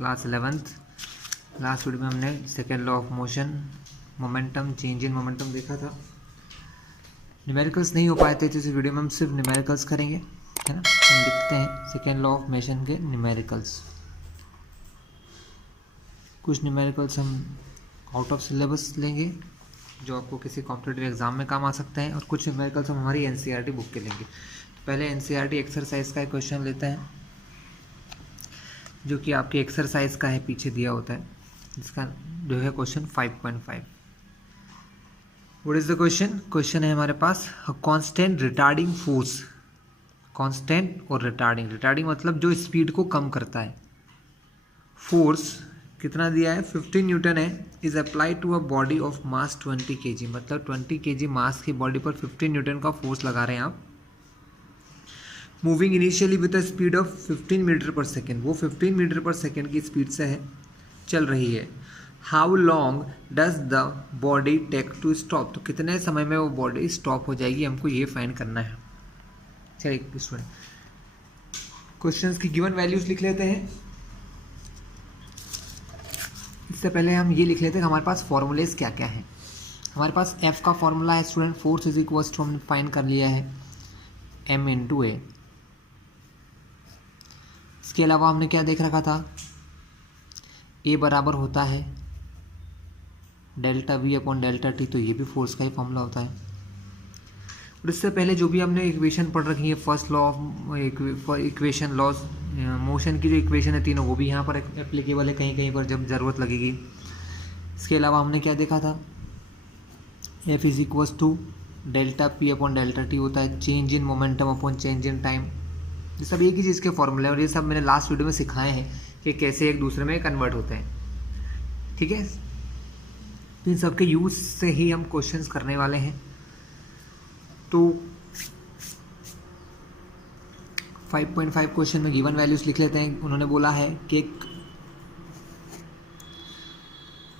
Class 11th। Last video में हमने second law of motion, momentum, change in momentum देखा था। न्यूमेरिकल्स नहीं हो पाए थे तो इस वीडियो में हम सिर्फ न्यूमेरिकल्स करेंगे, है ना। हम लिखते हैं सेकेंड लॉ ऑफ मोशन के न्यूमेरिकल्स। कुछ न्यूमेरिकल्स हम आउट ऑफ सिलेबस लेंगे जो आपको किसी कॉम्पिटिटिव एग्जाम में काम आ सकते हैं, और कुछ न्यूमेरिकल्स हम हमारी एनसीईआरटी बुक के लेंगे। तो पहले एनसीईआरटी एक्सरसाइज का एक क्वेश्चन लेते हैं जो कि आपकी एक्सरसाइज का है, पीछे दिया होता है, जिसका जो है question 5.5। What is the question? Question है हमारे पास कांस्टेंट रिटार्डिंग फोर्स। कांस्टेंट और रिटार्डिंग मतलब जो स्पीड को कम करता है। फोर्स कितना दिया है? 15 न्यूटन है। Is applied to a body of mass 20 kg, मतलब 20 kg मास की बॉडी पर 15 न्यूटन का फोर्स लगा रहे हैं आप। Moving initially with a speed of 15 metre per second, वो 15 मीटर पर सेकेंड की स्पीड से है चल रही है। How long does the body take to stop, तो कितने समय में वो बॉडी स्टॉप हो जाएगी, हमको ये फाइंड करना है। चलिए स्टूडेंट, क्वेश्चंस की गिवन वैल्यूज लिख लेते हैं। इससे पहले हम ये लिख लेते हैं कि हमारे पास फॉर्मूलेस क्या क्या है। हमारे पास एफ का फॉर्मूला है student, force is equal to, हमने फाइंड कर लिया है एम इंटू ए। इसके अलावा हमने क्या देख रखा था? ए बराबर होता है delta V upon delta T, तो ये भी फोर्स का ही फॉर्मूला होता है। और इससे पहले जो भी हमने इक्वेशन पढ़ रखी है, first law of equation, laws motion की जो इक्वेशन है तीनों, वो भी यहाँ पर एप्लीकेबल है कहीं कहीं पर जब ज़रूरत लगेगी। इसके अलावा हमने क्या देखा था? F is equals to delta P upon delta T होता है change in momentum upon change in time. ये सब एक ही चीज़ के फॉर्मूले हैं और ये सब मैंने लास्ट वीडियो में सिखाए हैं कि कैसे एक दूसरे में कन्वर्ट होते हैं, ठीक है। इन सब के यूज से ही हम क्वेश्चंस करने वाले हैं। तो 5.5 क्वेश्चन में गिवन वैल्यूज लिख लेते हैं। उन्होंने बोला है कि एक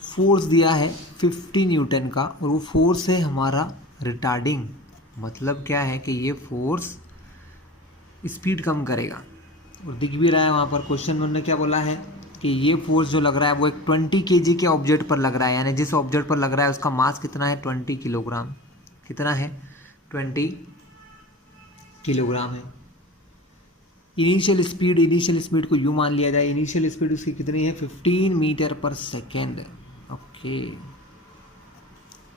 फोर्स दिया है 50 न्यूटन का, और वो फोर्स है हमारा रिटार्डिंग। मतलब क्या है कि ये फोर्स स्पीड कम करेगा, और दिख भी रहा है वहाँ पर क्वेश्चन में उन्होंने क्या बोला है कि ये फोर्स जो लग रहा है वो एक 20 kg के ऑब्जेक्ट पर लग रहा है, यानी जिस ऑब्जेक्ट पर लग रहा है उसका मास कितना है? 20 किलोग्राम। कितना है? 20 किलोग्राम है। इनिशियल स्पीड को यूँ मान लिया जाए, इनिशियल स्पीड उसकी कितनी है? 15 मीटर पर सेकेंड। ओके,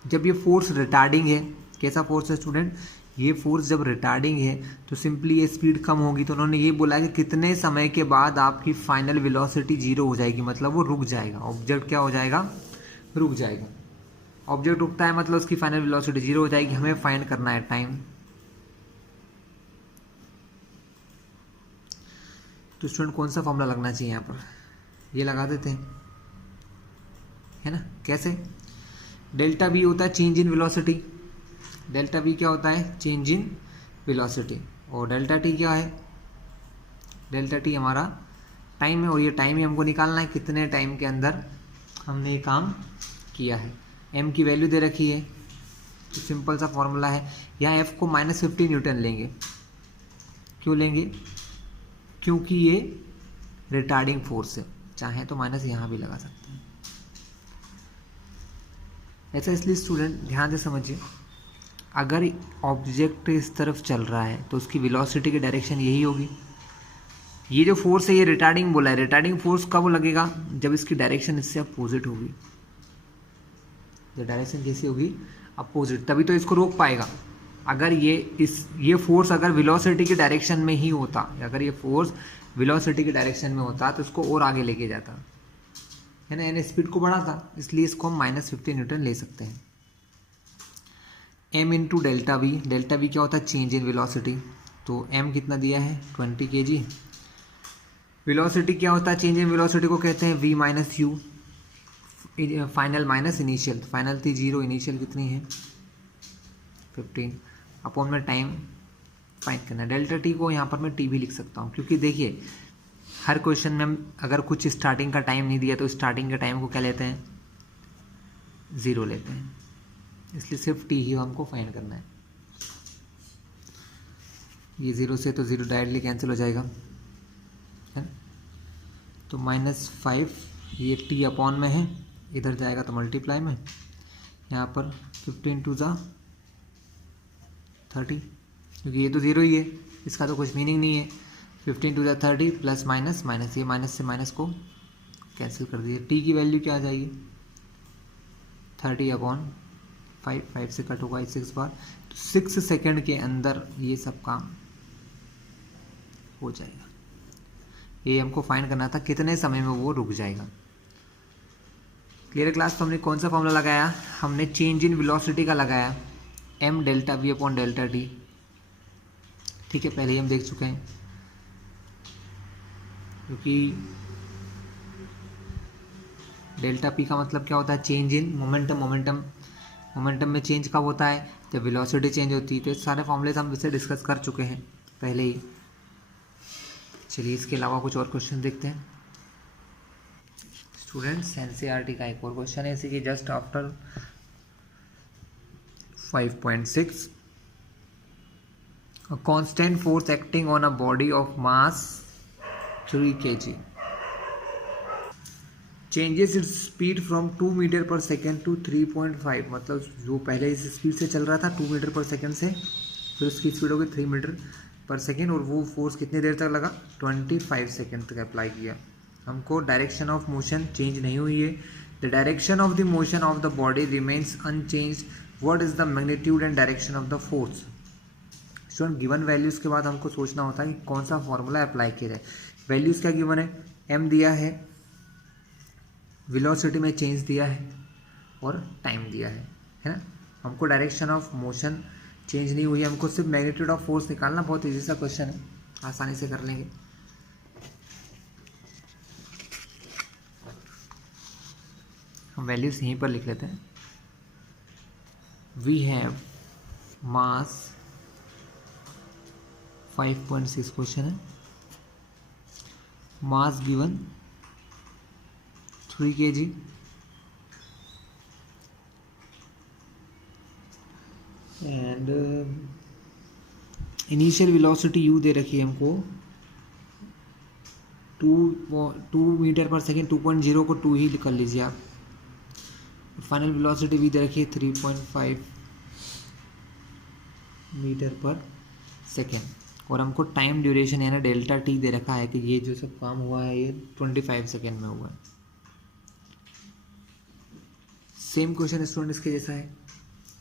जब ये फोर्स रिटार्डिंग है, कैसा फोर्स है स्टूडेंट? ये फोर्स जब रिटार्डिंग है तो सिंपली ये स्पीड कम होगी। तो उन्होंने ये बोला कि कितने समय के बाद आपकी फाइनल वेलोसिटी जीरो हो जाएगी, मतलब वो रुक जाएगा। ऑब्जेक्ट क्या हो जाएगा? रुक जाएगा। ऑब्जेक्ट रुकता है मतलब उसकी फाइनल वेलोसिटी जीरो हो जाएगी। हमें फाइंड करना है टाइम। तो स्टूडेंट कौन सा फॉर्मूला लगना चाहिए यहाँ पर? ये लगा देते हैं, है ना। कैसे? डेल्टा वी होता है change in velocity. Delta we क्या होता है? Change in velocity. और डेल्टा टी क्या है? डेल्टा टी हमारा टाइम है, और ये टाइम ही हमको निकालना है कितने टाइम के अंदर हमने ये काम किया है। एम की वैल्यू दे रखी है, तो सिंपल सा फॉर्मूला है। यहाँ एफ को -50 न्यूटन लेंगे। क्यों लेंगे? क्योंकि ये रिटार्डिंग फोर्स है। चाहे तो माइनस यहाँ भी लगा सकते हैं। ऐसा इसलिए स्टूडेंट ध्यान से समझिए, अगर ऑब्जेक्ट इस तरफ चल रहा है तो उसकी वेलोसिटी की डायरेक्शन यही होगी। ये जो फोर्स है ये रिटार्डिंग बोला है। रिटार्डिंग फोर्स कब लगेगा? जब इसकी डायरेक्शन इससे अपोजिट होगी। जब डायरेक्शन कैसी होगी? अपोजिट, तभी तो इसको रोक पाएगा। अगर ये फोर्स अगर वेलोसिटी की डायरेक्शन में ही होता, अगर ये फोर्स वेलोसिटी की डायरेक्शन में होता तो इसको और आगे लेके जाता, है ना, यानी स्पीड को बढ़ाता। इसलिए इसको हम -50 न्यूटन ले सकते हैं। m into delta we. Delta we क्या होता है? Change in velocity. तो m कितना दिया है? 20 kg। वेलोसिटी क्या होता है? चेंज इन वेलोसिटी को कहते हैं v minus you. Final minus initial, final थी 0, इनिशियल कितनी है? 15 अपॉन में टाइम फाइंड करना है। डेल्टा टी को यहाँ पर मैं टी भी लिख सकता हूँ, क्योंकि देखिए हर क्वेश्चन में हम अगर कुछ स्टार्टिंग का टाइम नहीं दिया तो स्टार्टिंग के टाइम को क्या लेते हैं? 0 लेते हैं। इसलिए सिर्फ टी ही हमको फाइंड करना है। ये 0 से तो 0 डायरेक्टली कैंसिल हो जाएगा, है ना। तो -5 ये t अपॉन में है, इधर जाएगा तो मल्टीप्लाई में, यहाँ पर 15 टू ज़ा 30, क्योंकि ये तो ज़ीरो ही है, इसका तो कुछ मीनिंग नहीं है। 15 टू ज़ा 30 प्लस माइनस माइनस, ये माइनस से माइनस को कैंसिल कर दीजिए। t की वैल्यू क्या आ जाएगी 30 अपॉन 5 से कट होगा 6 बार, तो 6 सेकेंड के अंदर ये सब काम हो जाएगा। ये हमको फाइंड करना था कितने समय में वो रुक जाएगा। Clear class. तो हमने कौन सा फॉर्मूला लगाया, हमने चेंज इन वेलोसिटी का लगाया, m delta v upon delta t। ठीक है, पहले ही हम देख चुके हैं, क्योंकि डेल्टा p का मतलब क्या होता है, चेंज इन मोमेंटम। मोमेंटम में चेंज कब होता है, जब वेलोसिटी चेंज होती है। तो सारे फॉर्मूलेज हम इसे डिस्कस कर चुके हैं पहले ही। चलिए इसके अलावा कुछ और क्वेश्चन देखते हैं। स्टूडेंट्स एनसीईआरटी का एक और क्वेश्चन है, इसी की just after 5.6, a constant force acting on a body of mass 3 kg changes its speed from 2 metre per second to 3.5। मतलब जो पहले इस स्पीड से चल रहा था 2 मीटर पर सेकेंड से, फिर उसकी स्पीड हो गई 3 मीटर पर सेकेंड, और वो फोर्स कितनी देर तक लगा, 25 सेकेंड तक अप्लाई किया। हमको डायरेक्शन ऑफ मोशन चेंज नहीं हुई है। The direction of the motion of the body remains unchanged, what is the magnitude and direction of the force. Student given values के बाद हमको सोचना होता है कि कौन सा फॉर्मूला अप्लाई किया जाए। वैल्यूज़ क्या गिवन है, m दिया है, वेलोसिटी में चेंज दिया है, और टाइम दिया है ना। हमको डायरेक्शन ऑफ मोशन चेंज नहीं हुई है, हमको सिर्फ मैग्नीट्यूड ऑफ फोर्स निकालना। बहुत ईजी सा क्वेश्चन है, आसानी से कर लेंगे। हम वैल्यूज यहीं पर लिख लेते हैं। वी हैव मास 5.6 क्वेश्चन है, mass given 3 kg, and initial velocity u दे रखी है हमको 2 मीटर पर सेकेंड, 2.0 को 2 ही कर लीजिए आप। फाइनल वेलोसिटी v दे रखी है 3.5 मीटर पर सेकेंड, और हमको टाइम ड्यूरेशन यानी डेल्टा t दे रखा है कि ये जो सब काम हुआ है ये 25 सेकेंड में हुआ है। सेम क्वेश्चन स्टूडेंट इसके जैसा है,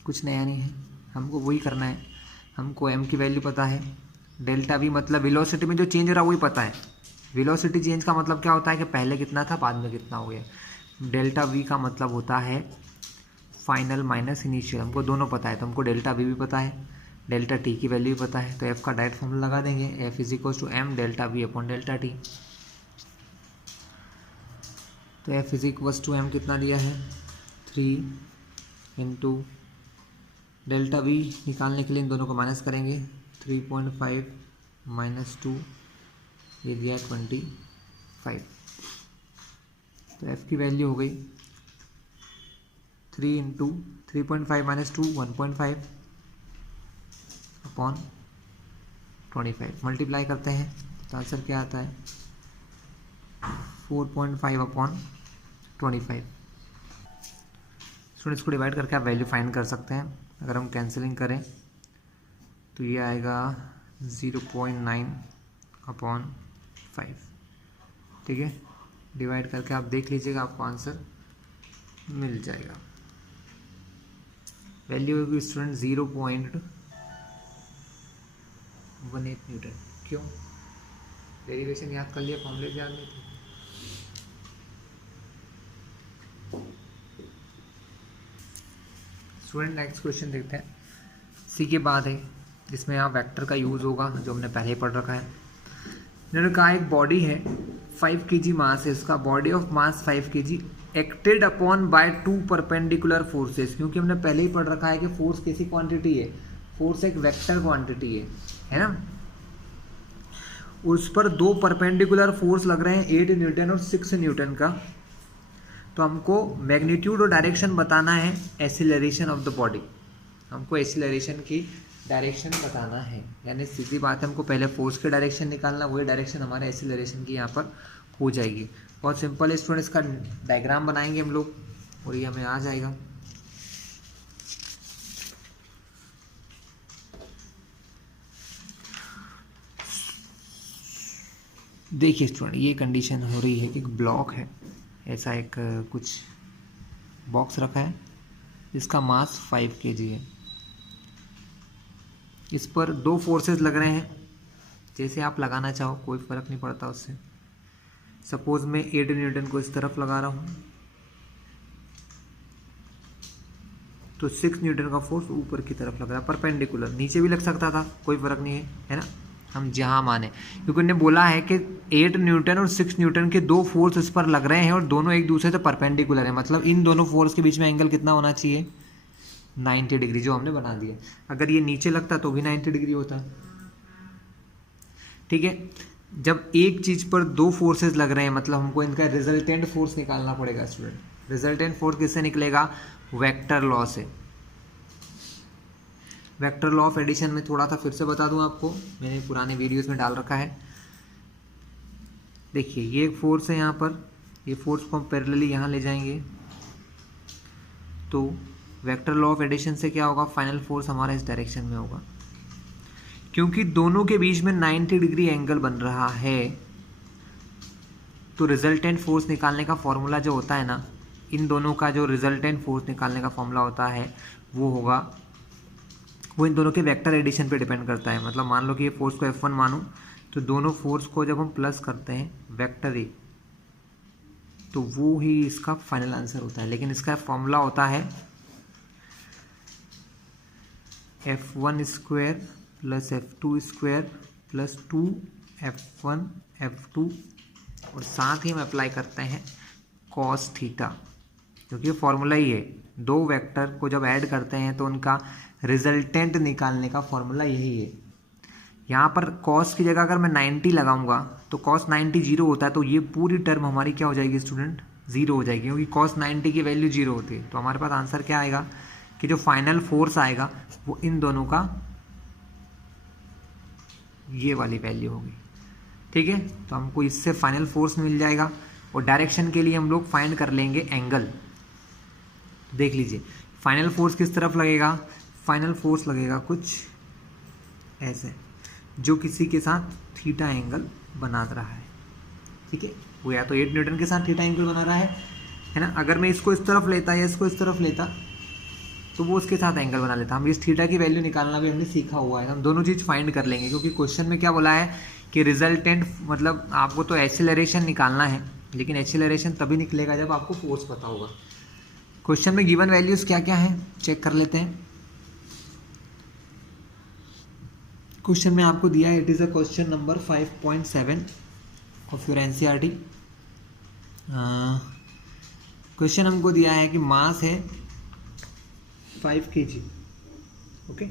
कुछ नया नहीं है, हमको वही करना है। हमको m की वैल्यू पता है, डेल्टा v मतलब वेलोसिटी में जो चेंज हो रहा है वही पता है। वेलोसिटी चेंज का मतलब क्या होता है कि पहले कितना था बाद में कितना हो गया। डेल्टा v का मतलब होता है फाइनल माइनस इनिशियल, हमको दोनों पता है, तो हमको डेल्टा v भी पता है, डेल्टा t की वैल्यू भी पता है। तो f का डायरेक्ट फॉर्मूला लगा देंगे, f is equal to m delta v upon delta t। तो f is equal to m कितना दिया है 3 इंटू डेल्टा v निकालने के लिए इन दोनों को माइनस करेंगे, 3.5 माइनस 2 ये दिया 25। तो f की वैल्यू हो गई 3 इंटू 3.5 माइनस 2 1.5 अपॉन 25। मल्टीप्लाई करते हैं तो आंसर क्या आता है 4.5 अपॉन 25। स्टूडेंट्स को डिवाइड करके आप वैल्यू फाइंड कर सकते हैं। अगर हम कैंसिलिंग करें तो ये आएगा 0.9 अपॉन 5। ठीक है, डिवाइड करके आप देख लीजिएगा, आपको आंसर मिल जाएगा। वैल्यू होगी स्टूडेंट 0.18 न्यूटन। क्यों, डेरिवेशन याद कर लिया, फॉर्मूले याद नहीं थे। स्टूडेंट नेक्स्ट क्वेश्चन देखते हैं। सी के बाद है, जिसमें यहाँ वेक्टर का यूज़ होगा जो हमने पहले ही पढ़ रखा है। इन्होंने कहा एक बॉडी है 5 kg मास है, इसका body of mass 5 kg acted upon bye 2 perpendicular forces. क्योंकि हमने पहले ही पढ़ रखा है कि फोर्स कैसी क्वांटिटी है, फोर्स एक वेक्टर क्वांटिटी है ना। उस पर 2 परपेंडिकुलर फोर्स लग रहे हैं 8 न्यूटन और 6 न्यूटन का। तो हमको मैग्नीट्यूड और डायरेक्शन बताना है एक्सीलरेशन ऑफ द बॉडी, हमको एक्सीलरेशन की डायरेक्शन बताना है। यानी सीधी बात है, हमको पहले फोर्स की डायरेक्शन निकालना, वही डायरेक्शन हमारे एक्सीलरेशन की यहाँ पर हो जाएगी। बहुत सिंपल है स्टूडेंट, इसका डायग्राम बनाएंगे हम लोग और ये हमें आ जाएगा। देखिए स्टूडेंट, ये कंडीशन हो रही है कि एक ब्लॉक है, ऐसा एक कुछ बॉक्स रखा है, इसका मास 5 kg है। इस पर 2 फोर्सेस लग रहे हैं, जैसे आप लगाना चाहो कोई फ़र्क नहीं पड़ता उससे। सपोज मैं 8 न्यूटन को इस तरफ लगा रहा हूँ तो 6 न्यूटन का फोर्स ऊपर की तरफ लग रहा है परपेंडिकुलर, नीचे भी लग सकता था, कोई फ़र्क नहीं है ना, हम जहाँ माने, क्योंकि उन्होंने बोला है कि 8 न्यूटन और 6 न्यूटन के 2 फोर्स इस पर लग रहे हैं और दोनों एक दूसरे से परपेंडिकुलर है, मतलब इन दोनों फोर्स के बीच में एंगल कितना होना चाहिए, 90 डिग्री, जो हमने बना दिया। अगर ये नीचे लगता तो भी 90 डिग्री होता। ठीक है, जब एक चीज़ पर 2 फोर्सेस लग रहे हैं मतलब हमको इनका रिजल्टेंट फोर्स निकालना पड़ेगा स्टूडेंट। रिजल्टेंट फोर्स किससे निकलेगा, वेक्टर लॉ से। वेक्टर लॉ ऑफ एडिशन में थोड़ा सा फिर से बता दूं आपको, मैंने पुराने वीडियोस में डाल रखा है। देखिए ये एक फोर्स है यहाँ पर, ये फोर्स को हम पैरेलली यहाँ ले जाएंगे तो वेक्टर लॉ ऑफ एडिशन से क्या होगा, फाइनल फोर्स हमारा इस डायरेक्शन में होगा। क्योंकि दोनों के बीच में 90 डिग्री एंगल बन रहा है तो रिजल्टेंट फोर्स निकालने का फॉर्मूला जो होता है ना, इन दोनों का जो रिजल्टेंट फोर्स निकालने का फॉर्मूला होता है वो होगा, वो इन दोनों के वेक्टर एडिशन पे डिपेंड करता है। मतलब मान लो कि ये फोर्स को F1 मानूं तो दोनों फोर्स को जब हम प्लस करते हैं वेक्टर ए तो वो ही इसका फाइनल आंसर होता है। लेकिन इसका फॉर्मूला होता है F1 square plus F2 square plus 2F1 F2 और साथ ही हम अप्लाई करते हैं कॉस थीटा, क्योंकि ये फॉर्मूला ही है, 2 वेक्टर को जब ऐड करते हैं तो उनका रिजल्टेंट निकालने का फॉर्मूला यही है। यहाँ पर कॉस की जगह अगर मैं 90 लगाऊंगा तो कॉस 90 जीरो होता है, तो ये पूरी टर्म हमारी क्या हो जाएगी स्टूडेंट, जीरो हो जाएगी, क्योंकि कॉस 90 की वैल्यू जीरो होती है। तो हमारे पास आंसर क्या आएगा कि जो फाइनल फोर्स आएगा वो इन दोनों का ये वाली वैल्यू होगी। ठीक है, तो हमको इससे फाइनल फोर्स मिल जाएगा और डायरेक्शन के लिए हम लोग फाइंड कर लेंगे एंगल। देख लीजिए फाइनल फोर्स किस तरफ लगेगा, फाइनल फोर्स लगेगा कुछ ऐसे, जो किसी के साथ थीटा एंगल बना रहा है। ठीक है, वो या तो 8 न्यूटन के साथ थीटा एंगल बना रहा है ना। अगर मैं इसको इस तरफ लेता या इसको इस तरफ लेता तो वो उसके साथ एंगल बना लेता। हम इस थीटा की वैल्यू निकालना भी हमने सीखा हुआ है, हम दोनों चीज़ फाइंड कर लेंगे, क्योंकि क्वेश्चन में क्या बोला है कि रिजल्टेंट, मतलब आपको तो एक्सेलरेशन निकालना है, लेकिन एक्सेलरेशन तभी निकलेगा जब आपको फोर्स पता होगा। क्वेश्चन में गिवन वैल्यूज़ क्या क्या हैं चेक कर लेते हैं। क्वेश्चन में आपको दिया है, it is a question number 5.7 of your NCERT. Question हमको दिया है कि मास है 5 kg, ओके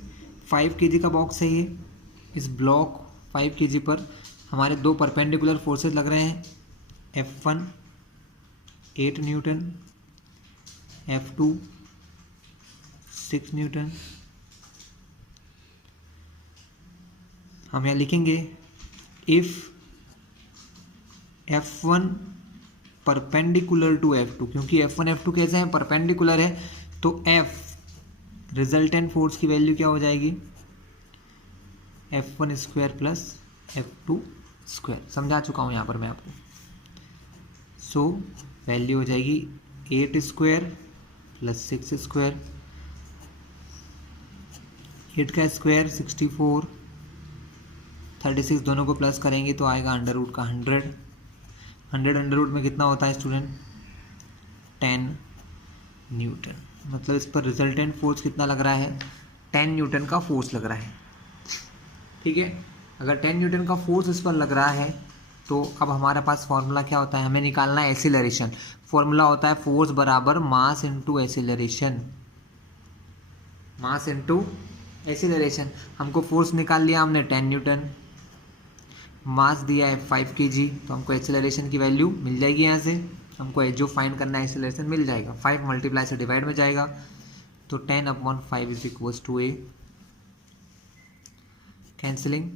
5 kg का बॉक्स है ये। इस ब्लॉक 5 kg पर हमारे 2 परपेंडिकुलर फोर्सेस लग रहे हैं, F1 8 न्यूटन, F2 6 न्यूटन। हम यहाँ लिखेंगे if F1 perpendicular to F2, क्योंकि F1 F2 कैसे हैं, परपेंडिकुलर है, तो F रिजल्टेंट फोर्स की वैल्यू क्या हो जाएगी, F1 square plus F2 square. समझा चुका हूँ यहाँ पर मैं आपको। सो वैल्यू हो जाएगी 8 स्क्वायर प्लस 6 स्क्वायर, 8 का स्क्वायर 64, 36 दोनों को प्लस करेंगे तो आएगा अंडर रूट का 100। 100 अंडर रूट में कितना होता है स्टूडेंट, 10 न्यूटन। मतलब इस पर रिजल्टेंट फोर्स कितना लग रहा है, 10 न्यूटन का फोर्स लग रहा है। ठीक है, अगर 10 न्यूटन का फोर्स इस पर लग रहा है तो अब हमारे पास फॉर्मूला क्या होता है, हमें निकालना है एक्सीलरेशन। फॉर्मूला होता है फोर्स बराबर mass into acceleration, mass into acceleration. हमको फोर्स निकाल लिया हमने 10 न्यूटन, मास दिया है 5 kg, तो हमको एक्सेलरेशन की वैल्यू मिल जाएगी। यहाँ से हमको जो फाइंड करना है एक्सेलरेशन मिल जाएगा, 5 मल्टीप्लाई से डिवाइड में जाएगा तो 10/5 is equals to a, cancelling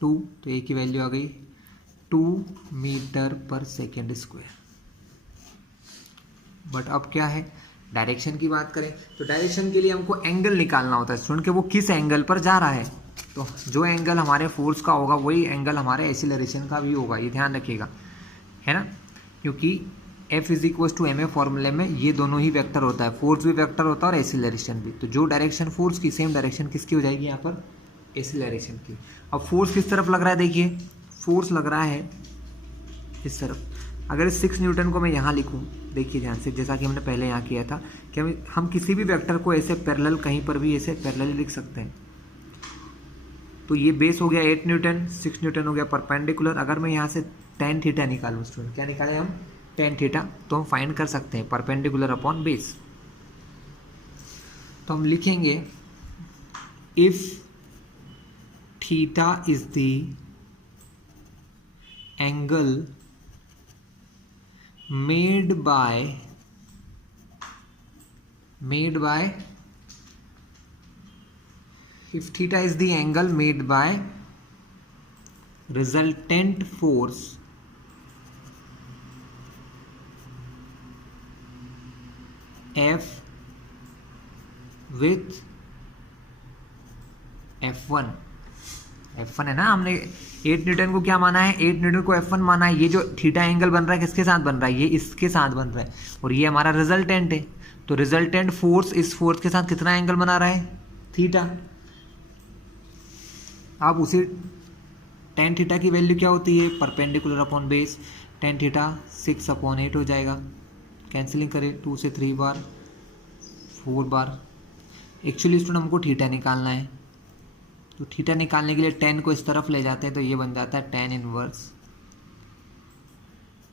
2 तो a की वैल्यू आ गई 2 metre per second square. But अब क्या है, डायरेक्शन की बात करें तो डायरेक्शन के लिए हमको एंगल निकालना होता है स्टूडेंट कि वो किस एंगल पर जा रहा है। तो जो एंगल हमारे फोर्स का होगा वही एंगल हमारे एक्सीलरेशन का भी होगा, ये ध्यान रखिएगा, है ना, क्योंकि F = ma फॉर्मूले में ये दोनों ही वेक्टर होता है, फोर्स भी वेक्टर होता है और एक्सीलरेशन भी। तो जो डायरेक्शन फोर्स की सेम डायरेक्शन किसकी हो जाएगी यहाँ पर, एक्सीलरेशन की। अब फोर्स किस तरफ लग रहा है, देखिए फोर्स लग रहा है इस तरफ। अगर 6 न्यूटन को मैं यहाँ लिखूँ, देखिए ध्यान से, जैसा कि हमने पहले यहाँ किया था कि हम किसी भी वेक्टर को ऐसे पैरेलल कहीं पर भी ऐसे पैरेलल लिख सकते हैं। तो ये बेस हो गया 8 न्यूटन, 6 न्यूटन हो गया परपेंडिकुलर। अगर मैं यहाँ से tan थीटा निकालूँ स्टूडेंट, क्या निकालें हम, tan थीटा, तो हम फाइंड कर सकते हैं परपेंडिकुलर अपॉन बेस। तो हम लिखेंगे if theta is the angle made by if theta is the angle made by resultant force F with F1 है ना, हमने 8 न्यूटन को क्या माना है, 8 न्यूटन को F1 माना है। ये जो थीटा एंगल बन रहा है किसके साथ बन रहा है, ये इसके साथ बन रहा है, और ये हमारा रिजल्टेंट है। तो रिजल्टेंट फोर्स इस फोर्स के साथ कितना एंगल बना रहा है, थीटा। अब उसी tan थीटा की वैल्यू क्या होती है, perpendicular upon base. tan theta 6/8 हो जाएगा, कैंसिलिंग करें 2 से 3 बार 4 बार। एक्चुअली स्टूडेंट हमको थीटा निकालना है, तो थीटा निकालने के लिए tan को इस तरफ ले जाते हैं, तो ये बन जाता है tan इनवर्स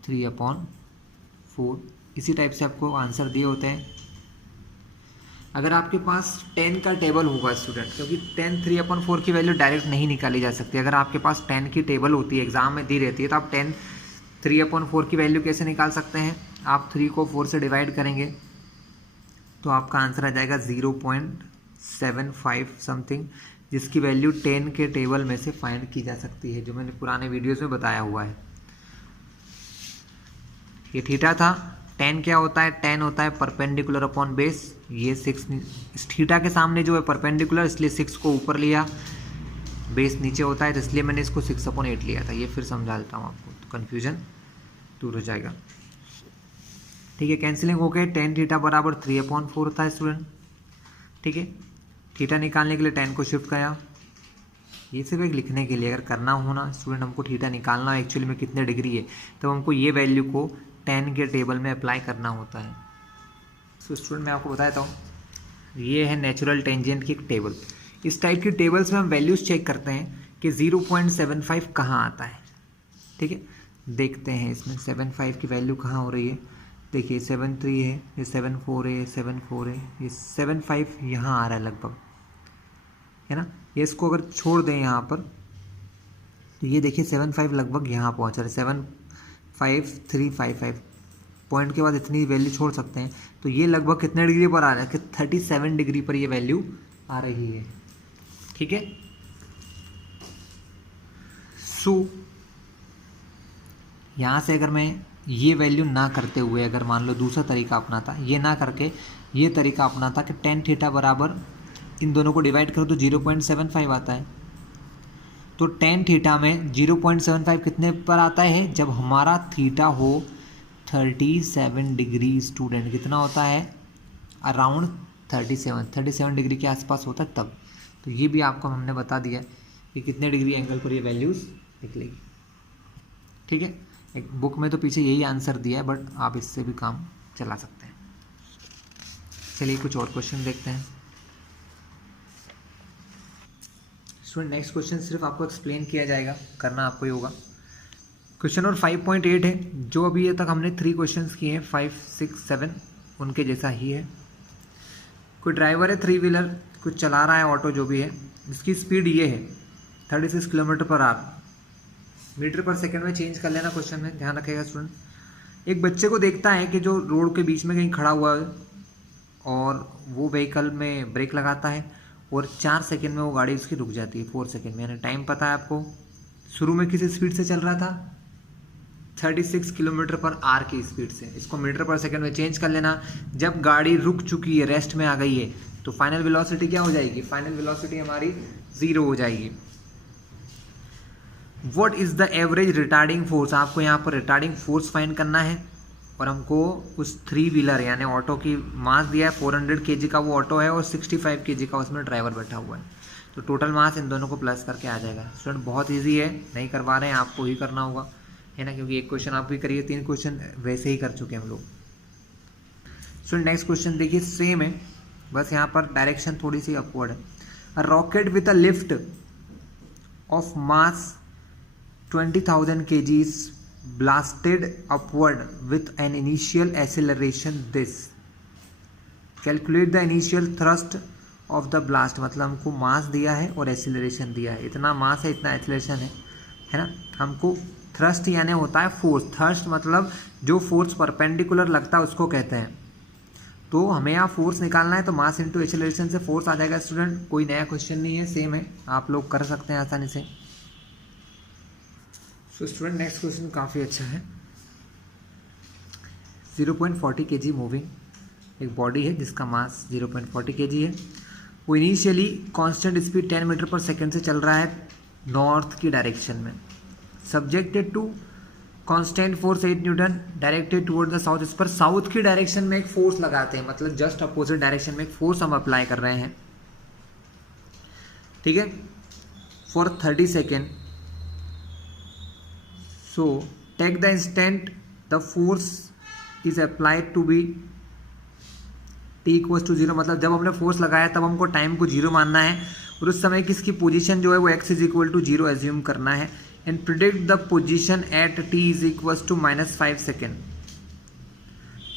3/4। इसी टाइप से आपको आंसर दिए होते हैं। अगर आपके पास tan का टेबल होगा स्टूडेंट, क्योंकि tan 3/4 की वैल्यू डायरेक्ट नहीं निकाली जा सकती, अगर आपके पास tan की टेबल होती है, एग्जाम में दी रहती है, तो आप tan 3/4 की वैल्यू कैसे निकाल सकते हैं, आप 3 को 4 से डिवाइड करेंगे तो आपका आंसर आ जाएगा 0.75 समथिंग, जिसकी वैल्यू 10 के टेबल में से फाइंड की जा सकती है, जो मैंने पुराने वीडियोस में बताया हुआ है। ये थीटा था। tan क्या होता है, tan होता है परपेंडिकुलर अपॉन बेस। ये 6 इस थीटा के सामने जो है परपेंडिकुलर, इसलिए 6 को ऊपर लिया, बेस नीचे होता है, तो इसलिए मैंने इसको 6/8 लिया था। ये फिर समझा देता हूँ आपको, तो कन्फ्यूजन दूर हो जाएगा। ठीक है, कैंसिलिंग हो गए। tan थीटा बराबर 3/4 होता है स्टूडेंट। ठीक है, थीटा निकालने के लिए tan को शिफ्ट किया, ये सिर्फ एक लिखने के लिए। अगर करना हो ना स्टूडेंट, हमको थीटा निकालना है एक्चुअली में कितने डिग्री है, तो हमको ये वैल्यू को tan के टेबल में अप्लाई करना होता है। तो स्टूडेंट मैं आपको बताता हूँ, ये है नेचुरल टेंजेंट की एक टेबल। इस टाइप की टेबल्स में हम वैल्यूज़ चेक करते हैं कि 0.75 कहाँ आता है। ठीक है, देखते हैं इसमें 75 की वैल्यू कहाँ हो रही है। देखिए 73 है, ये 74 है, 74 है, ये 75 यहाँ आ रहा है लगभग, है ना। ये इसको अगर छोड़ दें यहाँ पर, तो ये देखिए 75 लगभग यहाँ पहुँच रहा है, 75355 पॉइंट के बाद इतनी वैल्यू छोड़ सकते हैं। तो ये लगभग कितने डिग्री पर आ रहा है कि 37 डिग्री पर ये वैल्यू आ रही है। ठीक है, सो यहाँ से अगर मैं ये वैल्यू ना करते हुए, अगर मान लो दूसरा तरीका अपनाता, ये ना करके ये तरीका अपनाता कि tan थीटा बराबर इन दोनों को डिवाइड करो तो 0.75 आता है। तो tan थीटा में 0.75 कितने पर आता है, जब हमारा थीटा हो 37 डिग्री। स्टूडेंट कितना होता है, अराउंड 37 डिग्री के आसपास होता है तब। तो ये भी आपको हमने बता दिया कि कितने डिग्री एंगल पर ये वैल्यूज़ निकलेगी। ठीक है, एक बुक में तो पीछे यही आंसर दिया है, बट आप इससे भी काम चला सकते हैं। चलिए कुछ और क्वेश्चन देखते हैं। स्टूडेंट नेक्स्ट क्वेश्चन सिर्फ आपको एक्सप्लेन किया जाएगा, करना आपको ही होगा। क्वेश्चन नंबर 5.8 है, जो अभी ये तक हमने 3 क्वेश्चंस किए हैं 5, 6, 7 उनके जैसा ही है। कोई ड्राइवर है 3 व्हीलर, कुछ चला रहा है ऑटो जो भी है, इसकी स्पीड ये है 36 किलोमीटर पर आवर। मीटर पर सेकंड में चेंज कर लेना क्वेश्चन में, ध्यान रखेगा स्टूडेंट। एक बच्चे को देखता है कि जो रोड के बीच में कहीं खड़ा हुआ है और वो व्हीकल में ब्रेक लगाता है और 4 सेकंड में वो गाड़ी उसकी रुक जाती है, 4 सेकंड में, यानी टाइम पता है आपको। शुरू में किस स्पीड से चल रहा था, 36 किलोमीटर पर आवर की स्पीड से। इसको मीटर पर सेकंड में चेंज कर लेना। जब गाड़ी रुक चुकी है, रेस्ट में आ गई है, तो फाइनल वेलोसिटी क्या हो जाएगी? फाइनल वेलोसिटी हमारी 0 हो जाएगी। What is the average retarding force? आपको यहाँ पर रिटार्डिंग फोर्स फाइंड करना है और हमको उस 3 व्हीलर यानी ऑटो की मास दिया है 400 kg का वो ऑटो है और 65 kg का उसमें ड्राइवर बैठा हुआ है, तो टोटल मास इन दोनों को प्लस करके आ जाएगा। स्टूडेंट बहुत इजी है, नहीं करवा रहे हैं, आपको ही करना होगा, है ना, क्योंकि एक क्वेश्चन आप भी करिए, 3 क्वेश्चन वैसे ही कर चुके हैं हम लोग। स्टूडेंट नेक्स्ट क्वेश्चन देखिए, सेम है, बस यहाँ पर डायरेक्शन थोड़ी सी अपवर्ड है। A rocket with a lift of mass 20,000 kg is blasted upward with an initial acceleration this. Calculate the initial thrust of the blast. मतलब हमको मास दिया है और एक्सीलरेशन दिया है, इतना मास है इतना एक्सीलरेशन है ना। हमको थ्रस्ट यानी होता है फोर्स, थ्रस्ट मतलब जो फोर्स परपेंडिकुलर लगता है उसको कहते हैं। तो हमें यहाँ फोर्स निकालना है, तो मास इंटू एक्सीलरेशन से फोर्स आ जाएगा। स्टूडेंट कोई नया क्वेश्चन नहीं है, सेम है, आप लोग कर सकते हैं आसानी से। तो स्टूडेंट नेक्स्ट क्वेश्चन काफ़ी अच्छा है। 0.40 kg मूविंग, एक बॉडी है जिसका मास 0.40 kg है। वो initially constant speed 10 metre per second से चल रहा है नॉर्थ की डायरेक्शन में। Subjected to constant force 8 newton directed toward the south. इस पर साउथ की डायरेक्शन में एक फोर्स लगाते हैं, मतलब जस्ट अपोजिट डायरेक्शन में एक फोर्स हम अप्लाई कर रहे हैं, ठीक है, for 30 second. So take the instant the force is applied to be t equals to 0, मतलब जब हमने फोर्स लगाया तब हमको टाइम को 0 मानना है और उस समय किसकी पोजीशन जो है वो x is equal to 0 assume करना है। And predict the position at t is equal to -5 second,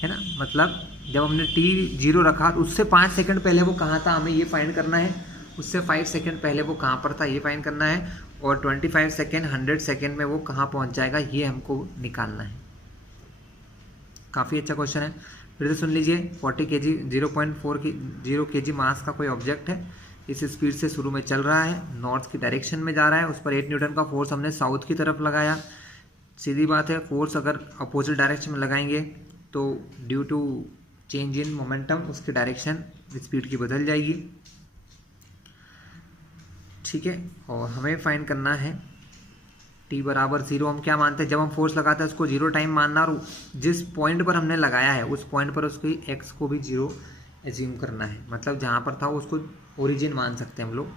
है ना, मतलब जब हमने t 0 रखा तो उससे 5 सेकेंड पहले वो कहाँ था हमें ये फाइंड करना है, उससे 5 सेकेंड पहले वो कहाँ पर था ये फाइंड करना है, और 25 सेकेंड 100 सेकेंड में वो कहाँ पहुँच जाएगा ये हमको निकालना है। काफ़ी अच्छा क्वेश्चन है, फिर से सुन लीजिए। 40 kg 0.40 kg मास का कोई ऑब्जेक्ट है, इस स्पीड से शुरू में चल रहा है, नॉर्थ की डायरेक्शन में जा रहा है, उस पर 8 न्यूटन का फोर्स हमने साउथ की तरफ लगाया। सीधी बात है, फोर्स अगर अपोजिट डायरेक्शन में लगाएंगे तो due to change in momentum उसकी डायरेक्शन स्पीड की बदल जाएगी, ठीक है। और हमें फाइंड करना है t बराबर 0। हम क्या मानते हैं, जब हम फोर्स लगाते हैं उसको 0 टाइम मानना और जिस पॉइंट पर हमने लगाया है उस पॉइंट पर उसकी x को भी 0 एज्यूम करना है, मतलब जहाँ पर था उसको ओरिजिन मान सकते हैं हम लोग।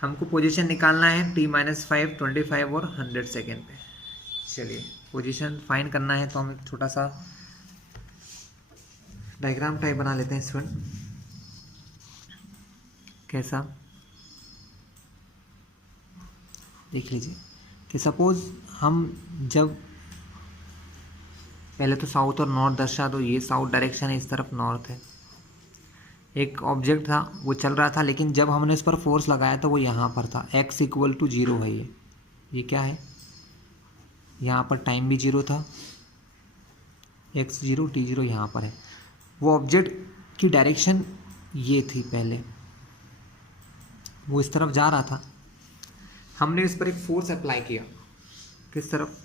हमको पोजीशन निकालना है t -5 25 और 100 सेकेंड पे। चलिए पोजीशन फाइंड करना है, तो हम एक छोटा सा डायग्राम टाइप बना लेते हैं स्टूडेंट। कैसा, देख लीजिए कि सपोज हम जब पहले तो साउथ और नॉर्थ दर्शा दो, ये साउथ डायरेक्शन है, इस तरफ नॉर्थ है। एक ऑब्जेक्ट था वो चल रहा था, लेकिन जब हमने इस पर फोर्स लगाया तो वो यहाँ पर था, x इक्वल टू 0 है। ये क्या है, यहाँ पर टाइम भी 0 था, x 0 t 0 यहाँ पर है। वो ऑब्जेक्ट की डायरेक्शन ये थी, पहले वो इस तरफ जा रहा था, हमने इस पर एक फोर्स अप्लाई किया, किस तरफ,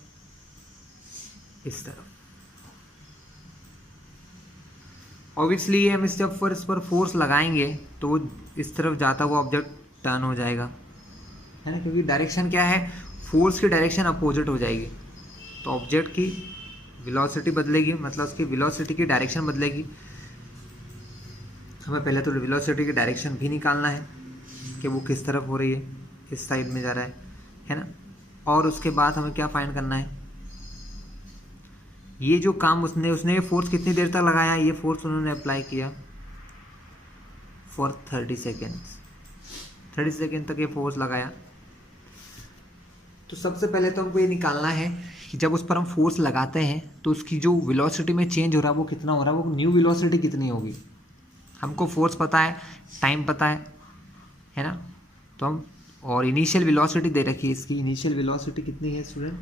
इस तरफ। ऑब्वियसली हम इस पर फोर्स लगाएंगे तो वो इस तरफ जाता हुआ ऑब्जेक्ट टर्न हो जाएगा, है ना, क्योंकि डायरेक्शन क्या है, फोर्स की डायरेक्शन अपोजिट हो जाएगी, तो ऑब्जेक्ट की वेलोसिटी बदलेगी, मतलब उसकी वेलोसिटी की डायरेक्शन बदलेगी। हमें पहले तो वेलोसिटी की डायरेक्शन भी निकालना है कि वो किस तरफ हो रही है, इस साइड में जा रहा है ना। और उसके बाद हमें क्या फाइंड करना है, ये जो काम उसने ये फोर्स कितनी देर तक लगाया, ये फोर्स उन्होंने अप्लाई किया फॉर 30 सेकेंड्स, 30 सेकेंड तक ये फोर्स लगाया। तो सबसे पहले तो हमको ये निकालना है कि जब उस पर हम फोर्स लगाते हैं तो उसकी जो वेलोसिटी में चेंज हो रहा है वो कितना हो रहा है, वो न्यू वेलोसिटी कितनी होगी। हमको फोर्स पता है, टाइम पता है ना, तो हम, और इनिशियल वेलोसिटी दे रखी है, इसकी इनिशियल वेलोसिटी कितनी है स्टूडेंट,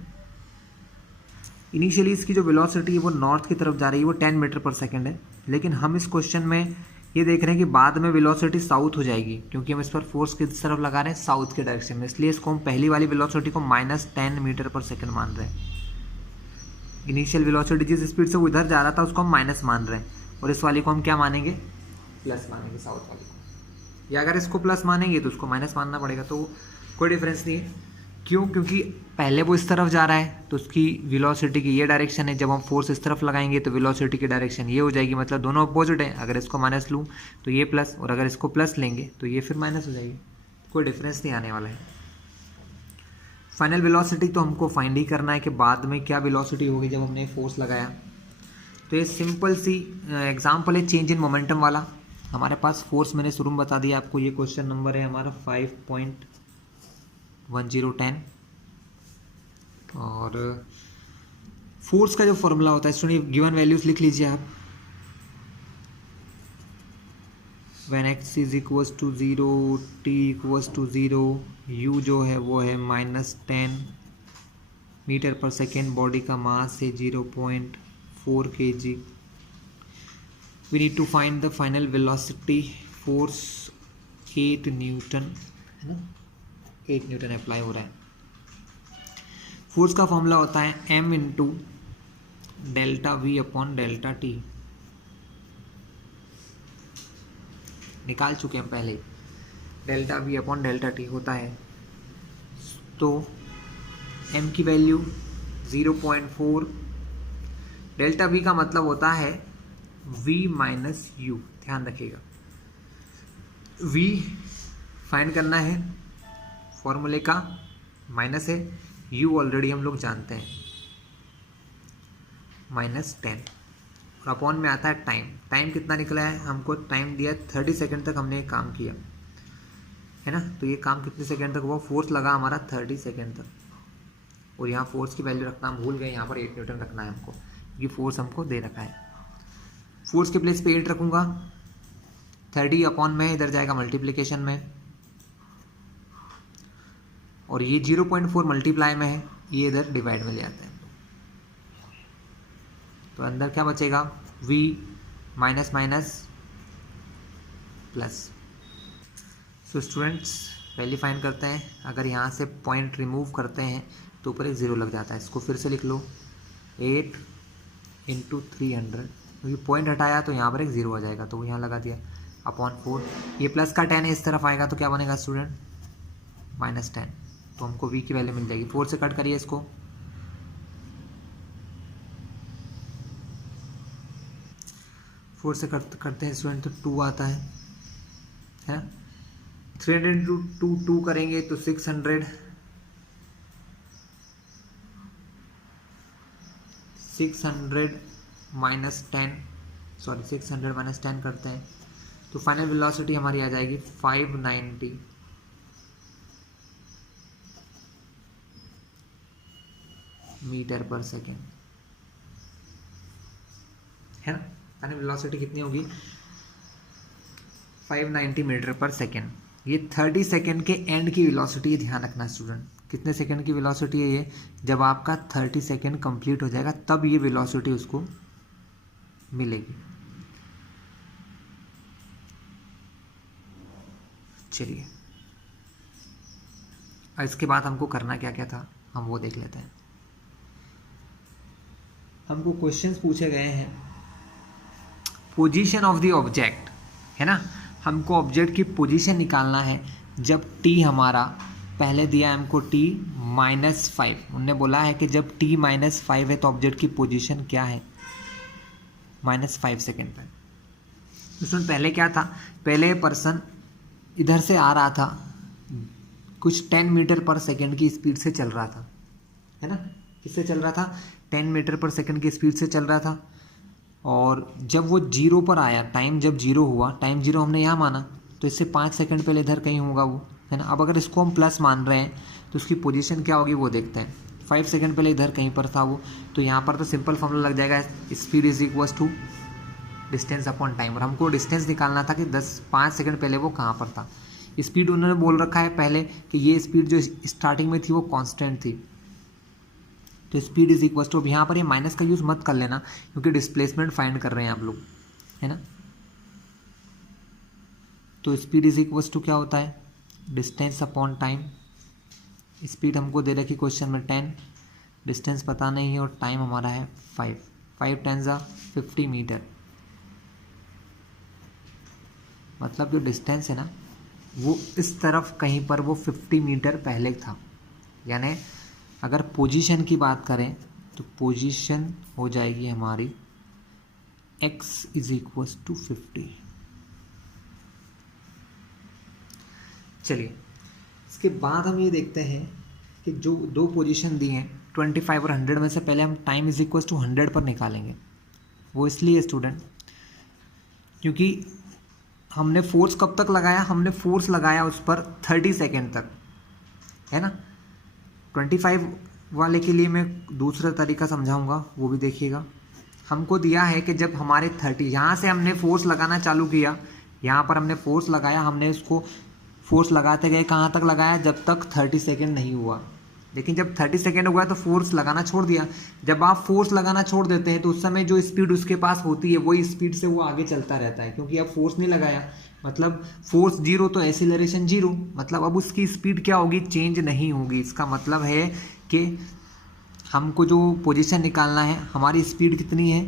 इनिशियली इसकी जो वेलोसिटी है वो नॉर्थ की तरफ जा रही है, वो 10 मीटर पर सेकेंड है, लेकिन हम इस क्वेश्चन में ये देख रहे हैं कि बाद में वेलोसिटी साउथ हो जाएगी, क्योंकि हम इस पर फोर्स किस तरफ लगा रहे हैं, साउथ के डायरेक्शन में, इसलिए इसको हम पहली वाली वेलोसिटी को -10 मीटर पर सेकेंड मान रहे हैं। इनिशियल वेलोसिटी जिस स्पीड से वो इधर जा रहा था उसको हम माइनस मान रहे हैं, और इस वाली को हम क्या मानेंगे, प्लस मानेंगे, साउथ वाली को। या अगर इसको प्लस मानेंगे तो उसको माइनस मानना पड़ेगा, तो कोई डिफरेंस नहीं है। क्यों? क्योंकि पहले वो इस तरफ जा रहा है तो उसकी वेलोसिटी की ये डायरेक्शन है, जब हम फोर्स इस तरफ लगाएंगे तो वेलोसिटी की डायरेक्शन ये हो जाएगी, मतलब दोनों अपोजिट है। अगर इसको माइनस लूँ तो ये प्लस, और अगर इसको प्लस लेंगे तो ये फिर माइनस हो जाएगी, कोई डिफरेंस नहीं आने वाला है। फाइनल वेलोसिटी तो हमको फाइंड ही करना है कि बाद में क्या वेलोसिटी होगी जब हमने फोर्स लगाया। तो ये सिंपल सी एग्जांपल है चेंज इन मोमेंटम वाला। हमारे पास फोर्स मैंने शुरू में बता दिया आपको, ये क्वेश्चन नंबर है हमारा 5.1010। और फोर्स का जो फॉर्मूला होता है स्टूडेंट, गिवन वैल्यूज लिख लीजिए आप। when x is equals to 0, t equals to 0, u जो है वो है -10 मीटर पर सेकेंड, बॉडी का मास है 0.4 kg। We need to find the final velocity, force 8 newton है ना, 8 न्यूटन अप्लाई हो रहा है। फोर्स का फॉर्मूला होता है m into delta V upon delta T, निकाल चुके हैं पहले। Delta V upon delta T होता है, तो m की वैल्यू 0.4, डेल्टा वी का मतलब होता है v माइनस यू, ध्यान रखिएगा। v फाइंड करना है, फॉर्मूले का माइनस है, u ऑलरेडी हम लोग जानते हैं -10, और अपॉन में आता है टाइम। टाइम कितना निकला है, हमको टाइम दिया 30 सेकंड तक हमने काम किया है ना, तो ये काम कितने सेकंड तक हुआ, फोर्स लगा हमारा 30 सेकंड तक। और यहाँ फोर्स की वैल्यू रखना हम भूल गए, यहाँ पर 8 न्यूटन रखना है हमको, क्योंकि फोर्स हमको दे रखा है। फोर्स के प्लेस पे 8 रखूँगा, 30 अपॉन में इधर जाएगा मल्टीप्लीकेशन में, और ये 0.4 मल्टीप्लाई में है, ये इधर डिवाइड में ले आता है, तो अंदर क्या बचेगा, v minus minus plus. So students पहले फाइंड करते हैं, अगर यहाँ से पॉइंट रिमूव करते हैं तो ऊपर एक 0 लग जाता है, इसको फिर से लिख लो 8 इंटू 300, क्योंकि पॉइंट हटाया तो यहाँ पर एक 0 आ जाएगा, तो वो यहाँ लगा दिया अपॉन 4। ये प्लस का 10 इस तरफ आएगा तो क्या बनेगा स्टूडेंट, -10, तो हमको v की वैल्यू मिल जाएगी। 4 से कट करिए इसको, 4 से करते हैं स्टूडेंट तो 2 आता है 300 इंटू 2 करेंगे तो 600, 600 माइनस 10 करते हैं तो फाइनल वेलोसिटी हमारी आ जाएगी 590 मीटर पर सेकेंड, है ना। फाइनल वेलोसिटी कितनी होगी, 590 मीटर पर सेकेंड। ये 30 सेकेंड के एंड की वेलोसिटी है, ध्यान रखना स्टूडेंट। कितने सेकेंड की वेलोसिटी है ये, जब आपका 30 सेकेंड कंप्लीट हो जाएगा तब ये वेलोसिटी उसको मिलेगी। चलिए और इसके बाद हमको करना क्या क्या था हम वो देख लेते हैं। हमको क्वेश्चंस पूछे गए हैं, पोजीशन ऑफ द ऑब्जेक्ट, है ना। हमको ऑब्जेक्ट की पोजीशन निकालना है जब t हमारा, पहले दिया है हमको t -5, उनने बोला है कि जब t -5 है तो ऑब्जेक्ट की पोजीशन क्या है, -5 सेकेंड पर। उसमें पहले क्या था, पहले पर्सन इधर से आ रहा था, कुछ 10 मीटर पर सेकेंड की स्पीड से चल रहा था, है ना। किससे चल रहा था, 10 मीटर पर सेकेंड की स्पीड से चल रहा था। और जब वो 0 पर आया, टाइम जब 0 हुआ, टाइम 0 हमने यहाँ माना, तो इससे 5 सेकंड पहले इधर कहीं होगा वो, है ना। अब अगर इसको हम प्लस मान रहे हैं तो उसकी पोजीशन क्या होगी वो देखते हैं। 5 सेकंड पहले इधर कहीं पर था वो, तो यहाँ पर तो सिंपल फॉर्मूला लग जाएगा, speed is equals to distance upon time. और हमको डिस्टेंस निकालना था कि 5 सेकंड पहले वो कहाँ पर था। स्पीड उन्होंने बोल रखा है पहले कि ये स्पीड जो स्टार्टिंग में थी वो कॉन्स्टेंट थी, तो स्पीड इज इक्वल टू, अब यहाँ पर ये माइनस का यूज़ मत कर लेना क्योंकि डिस्प्लेसमेंट फाइंड कर रहे हैं आप लोग, है ना। तो स्पीड इज इक्वल टू क्या होता है, डिस्टेंस अपॉन टाइम। स्पीड हमको दे रखी क्वेश्चन में 10, डिस्टेंस पता नहीं है और टाइम हमारा है 5 5 10 50 मीटर। मतलब जो डिस्टेंस है ना वो इस तरफ कहीं पर वो 50 मीटर पहले था। यानी अगर पोजीशन की बात करें तो पोजीशन हो जाएगी हमारी x इज इक्वल्स टू 50। चलिए इसके बाद हम ये देखते हैं कि जो दो पोजीशन दी हैं 25 और 100 में से पहले हम टाइम इज इक्वल्स टू 100 पर निकालेंगे। वो इसलिए स्टूडेंट क्योंकि हमने फोर्स कब तक लगाया, हमने फोर्स लगाया उस पर 30 सेकेंड तक, है ना। 25 वाले के लिए मैं दूसरा तरीका समझाऊंगा, वो भी देखिएगा। हमको दिया है कि जब हमारे 30 यहाँ से हमने फोर्स लगाना चालू किया, यहाँ पर हमने फोर्स लगाया, हमने इसको फोर्स लगाते गए कहाँ तक लगाया, जब तक 30 सेकेंड नहीं हुआ। लेकिन जब 30 सेकेंड हुआ तो फोर्स लगाना छोड़ दिया। जब आप फोर्स लगाना छोड़ देते हैं तो उस समय जो स्पीड उसके पास होती है वही स्पीड से वो आगे चलता रहता है, क्योंकि अब फोर्स नहीं लगाया। मतलब फोर्स जीरो तो एक्सीलरेशन जीरो, मतलब अब उसकी स्पीड क्या होगी, चेंज नहीं होगी। इसका मतलब है कि हमको जो पोजीशन निकालना है, हमारी स्पीड कितनी है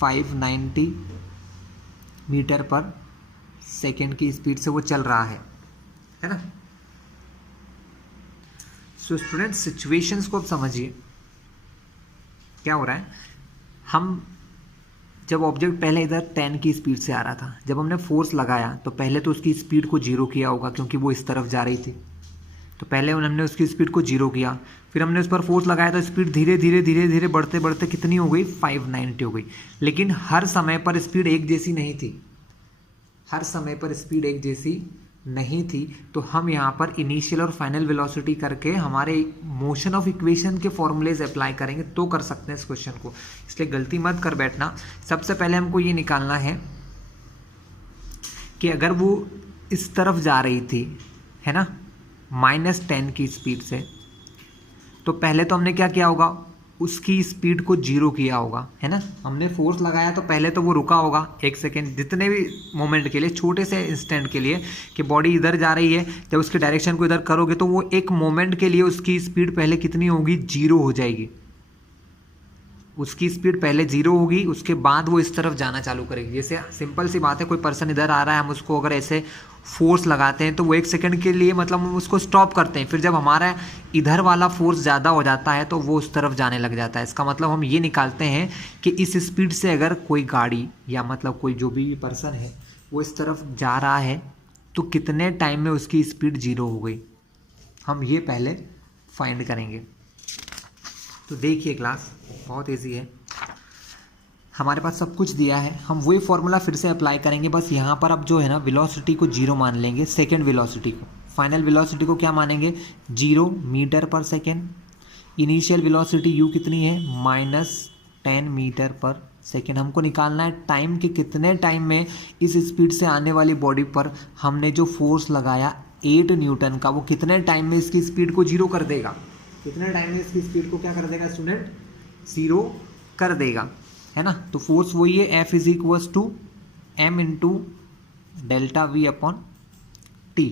590 मीटर पर सेकेंड की स्पीड से वो चल रहा है ना। सो स्टूडेंट सिचुएशंस को अब समझिए क्या हो रहा है। हम जब ऑब्जेक्ट पहले इधर 10 की स्पीड से आ रहा था, जब हमने फोर्स लगाया तो पहले तो उसकी स्पीड को जीरो किया होगा क्योंकि वो इस तरफ जा रही थी। तो पहले हमने उसकी स्पीड को जीरो किया, फिर हमने उस पर फोर्स लगाया तो स्पीड धीरे धीरे धीरे धीरे बढ़ते बढ़ते कितनी हो गई 590 हो गई। लेकिन हर समय पर स्पीड एक जैसी नहीं थी, हर समय पर स्पीड एक जैसी नहीं थी। तो हम यहाँ पर इनिशियल और फाइनल वेलोसिटी करके हमारे मोशन ऑफ इक्वेशन के फॉर्मूलेज अप्लाई करेंगे तो कर सकते हैं इस क्वेश्चन को, इसलिए गलती मत कर बैठना। सबसे पहले हमको ये निकालना है कि अगर वो इस तरफ जा रही थी, है ना, -10 की स्पीड से, तो पहले तो हमने क्या किया होगा, उसकी स्पीड को जीरो किया होगा, है ना। हमने फोर्स लगाया तो पहले तो वो रुका होगा 1 सेकेंड, जितने भी मोमेंट के लिए, छोटे से इंस्टेंट के लिए कि बॉडी इधर जा रही है, जब उसके डायरेक्शन को इधर करोगे तो वो एक मोमेंट के लिए उसकी स्पीड पहले कितनी होगी, जीरो हो जाएगी। उसकी स्पीड पहले जीरो होगी, उसके बाद वो इस तरफ जाना चालू करेगी। जैसे सिंपल सी बात है, कोई पर्सन इधर आ रहा है, हम उसको अगर ऐसे फोर्स लगाते हैं तो वो 1 सेकंड के लिए मतलब हम उसको स्टॉप करते हैं, फिर जब हमारा इधर वाला फोर्स ज़्यादा हो जाता है तो वो उस तरफ जाने लग जाता है। इसका मतलब हम ये निकालते हैं कि इस स्पीड से अगर कोई गाड़ी या मतलब कोई जो भी पर्सन है वो इस तरफ जा रहा है तो कितने टाइम में उसकी स्पीड जीरो हो गई, हम ये पहले फाइंड करेंगे। तो देखिए क्लास बहुत ईजी है, हमारे पास सब कुछ दिया है, हम वही फॉर्मूला फिर से अप्लाई करेंगे। बस यहाँ पर अब जो है ना वेलोसिटी को जीरो मान लेंगे, सेकेंड वेलोसिटी को, फाइनल वेलोसिटी को क्या मानेंगे 0 metre per second. Initial velocity u कितनी है -10 मीटर पर सेकेंड। हमको निकालना है टाइम के कितने टाइम में इस स्पीड से आने वाली बॉडी पर हमने जो फोर्स लगाया 8 न्यूटन का, वो कितने टाइम में इसकी स्पीड को जीरो कर देगा, कितने टाइम में इसकी स्पीड को क्या कर देगा स्टूडेंट, जीरो कर देगा, है ना। तो फोर्स वही है F is equals to m into delta V upon T,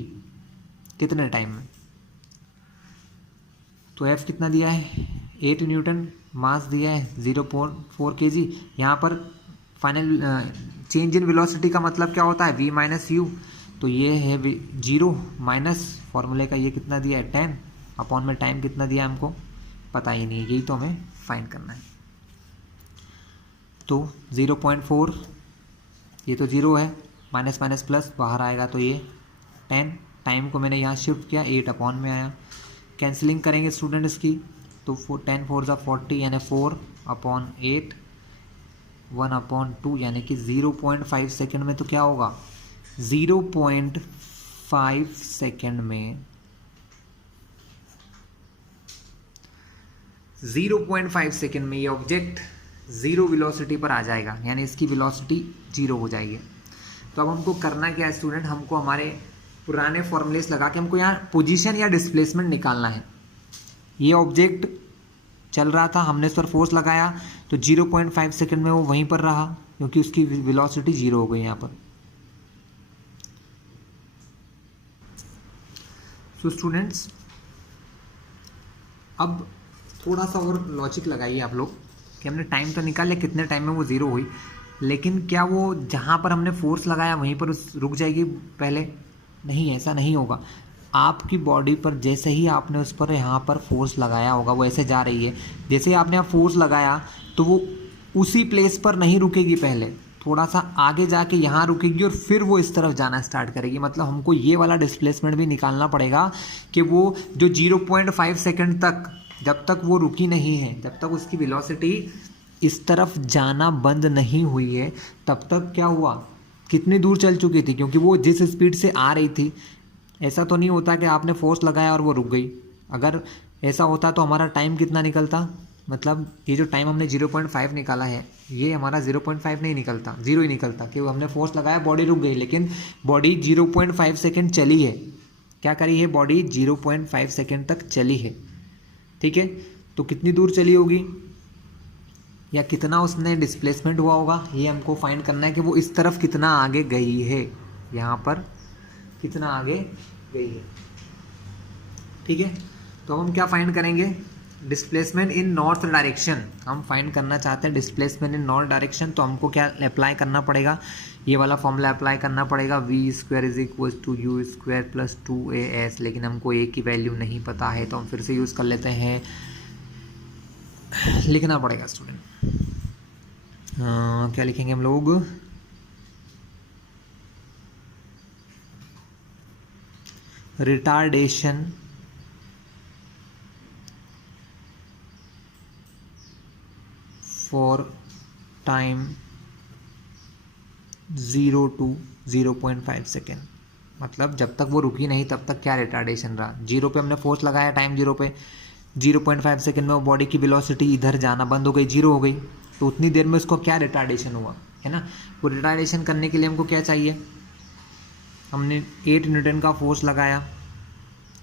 कितने टाइम में। तो F कितना दिया है 8 न्यूटन, मास दिया है 0.4 kg। यहाँ पर फाइनल चेंज इन वेलोसिटी का मतलब क्या होता है v माइनस यू, तो ये है 0 माइनस फॉर्मूले का ये कितना दिया है 10 अपॉन में टाइम कितना दिया हमको पता ही नहीं है, यही तो हमें फाइंड करना है। तो 0.4 ये तो 0 है, माइनस माइनस प्लस बाहर आएगा तो ये 10, टाइम को मैंने यहाँ शिफ्ट किया 8 अपॉन में आया। कैंसिलिंग करेंगे स्टूडेंट इसकी, तो 10 4 ज़ा 40 यानी 4 अपॉन 8 1 अपॉन 2 यानी कि 0.5 सेकेंड में। तो क्या होगा 0.5 सेकेंड में 0.5 सेकेंड में ये ऑब्जेक्ट जीरो वेलोसिटी पर आ जाएगा, यानी इसकी वेलोसिटी जीरो हो जाएगी। तो अब हमको करना क्या है स्टूडेंट, हमको हमारे पुराने फॉर्मूलेस लगा के हमको यहाँ पोजीशन या डिस्प्लेसमेंट निकालना है। ये ऑब्जेक्ट चल रहा था, हमने इस पर फोर्स लगाया तो 0.5 सेकेंड में वो वहीं पर रहा क्योंकि उसकी वेलोसिटी जीरो हो गई यहाँ पर। सो स्टूडेंट्स अब थोड़ा सा और लॉजिक लगाइए आप लोग कि हमने टाइम तो निकाल लिया, कितने टाइम में वो ज़ीरो हुई, लेकिन क्या वो जहाँ पर हमने फोर्स लगाया वहीं पर उस रुक जाएगी पहले? नहीं, ऐसा नहीं होगा। आपकी बॉडी पर जैसे ही आपने उस पर यहाँ पर फोर्स लगाया होगा वो ऐसे जा रही है, जैसे ही आपने आप फोर्स लगाया तो वो उसी प्लेस पर नहीं रुकेगी, पहले थोड़ा सा आगे जाके यहाँ रुकेगी और फिर वो इस तरफ जाना स्टार्ट करेगी। मतलब हमको ये वाला डिस्प्लेसमेंट भी निकालना पड़ेगा कि वो जो 0.5 सेकेंड तक जब तक वो रुकी नहीं है, जब तक उसकी वेलोसिटी इस तरफ जाना बंद नहीं हुई है, तब तक क्या हुआ, कितनी दूर चल चुकी थी, क्योंकि वो जिस स्पीड से आ रही थी, ऐसा तो नहीं होता कि आपने फोर्स लगाया और वो रुक गई। अगर ऐसा होता तो हमारा टाइम कितना निकलता, मतलब ये जो टाइम हमने 0.5 निकाला है ये हमारा 0.5 नहीं निकलता, 0 ही निकलता, क्योंकि हमने फोर्स लगाया, बॉडी रुक गई, लेकिन बॉडी 0.5 सेकेंड चली है। क्या करी है, बॉडी 0.5 सेकेंड तक चली है, ठीक है। तो कितनी दूर चली होगी या कितना उसने डिस्प्लेसमेंट हुआ होगा, ये हमको फाइंड करना है कि वो इस तरफ कितना आगे गई है, यहाँ पर कितना आगे गई है, ठीक है। तो हम क्या फाइंड करेंगे, डिस्प्लेसमेंट इन नॉर्थ डायरेक्शन हम फाइंड करना चाहते हैं, डिस्प्लेसमेंट इन नॉर्थ डायरेक्शन। तो हमको क्या अप्लाई करना पड़ेगा, ये वाला फॉर्मूला अप्लाई करना पड़ेगा, v² is equal to u² plus 2as, लेकिन हमको a की वैल्यू नहीं पता है तो हम फिर से यूज़ कर लेते हैं, लिखना पड़ेगा स्टूडेंट। क्या लिखेंगे हम लोग, retardation for time 0 to 0.5 second, मतलब जब तक वो रुकी नहीं तब तक क्या रिटार्डेशन रहा, 0 पे हमने फोर्स लगाया, टाइम 0 पे, 0.5 सेकेंड में वो बॉडी की वेलोसिटी इधर जाना बंद हो गई, 0 हो गई, तो उतनी देर में उसको क्या रिटार्डेशन हुआ, है ना। वो रिटार्डेशन करने के लिए हमको क्या चाहिए, हमने 8 न्यूटन का फोर्स लगाया,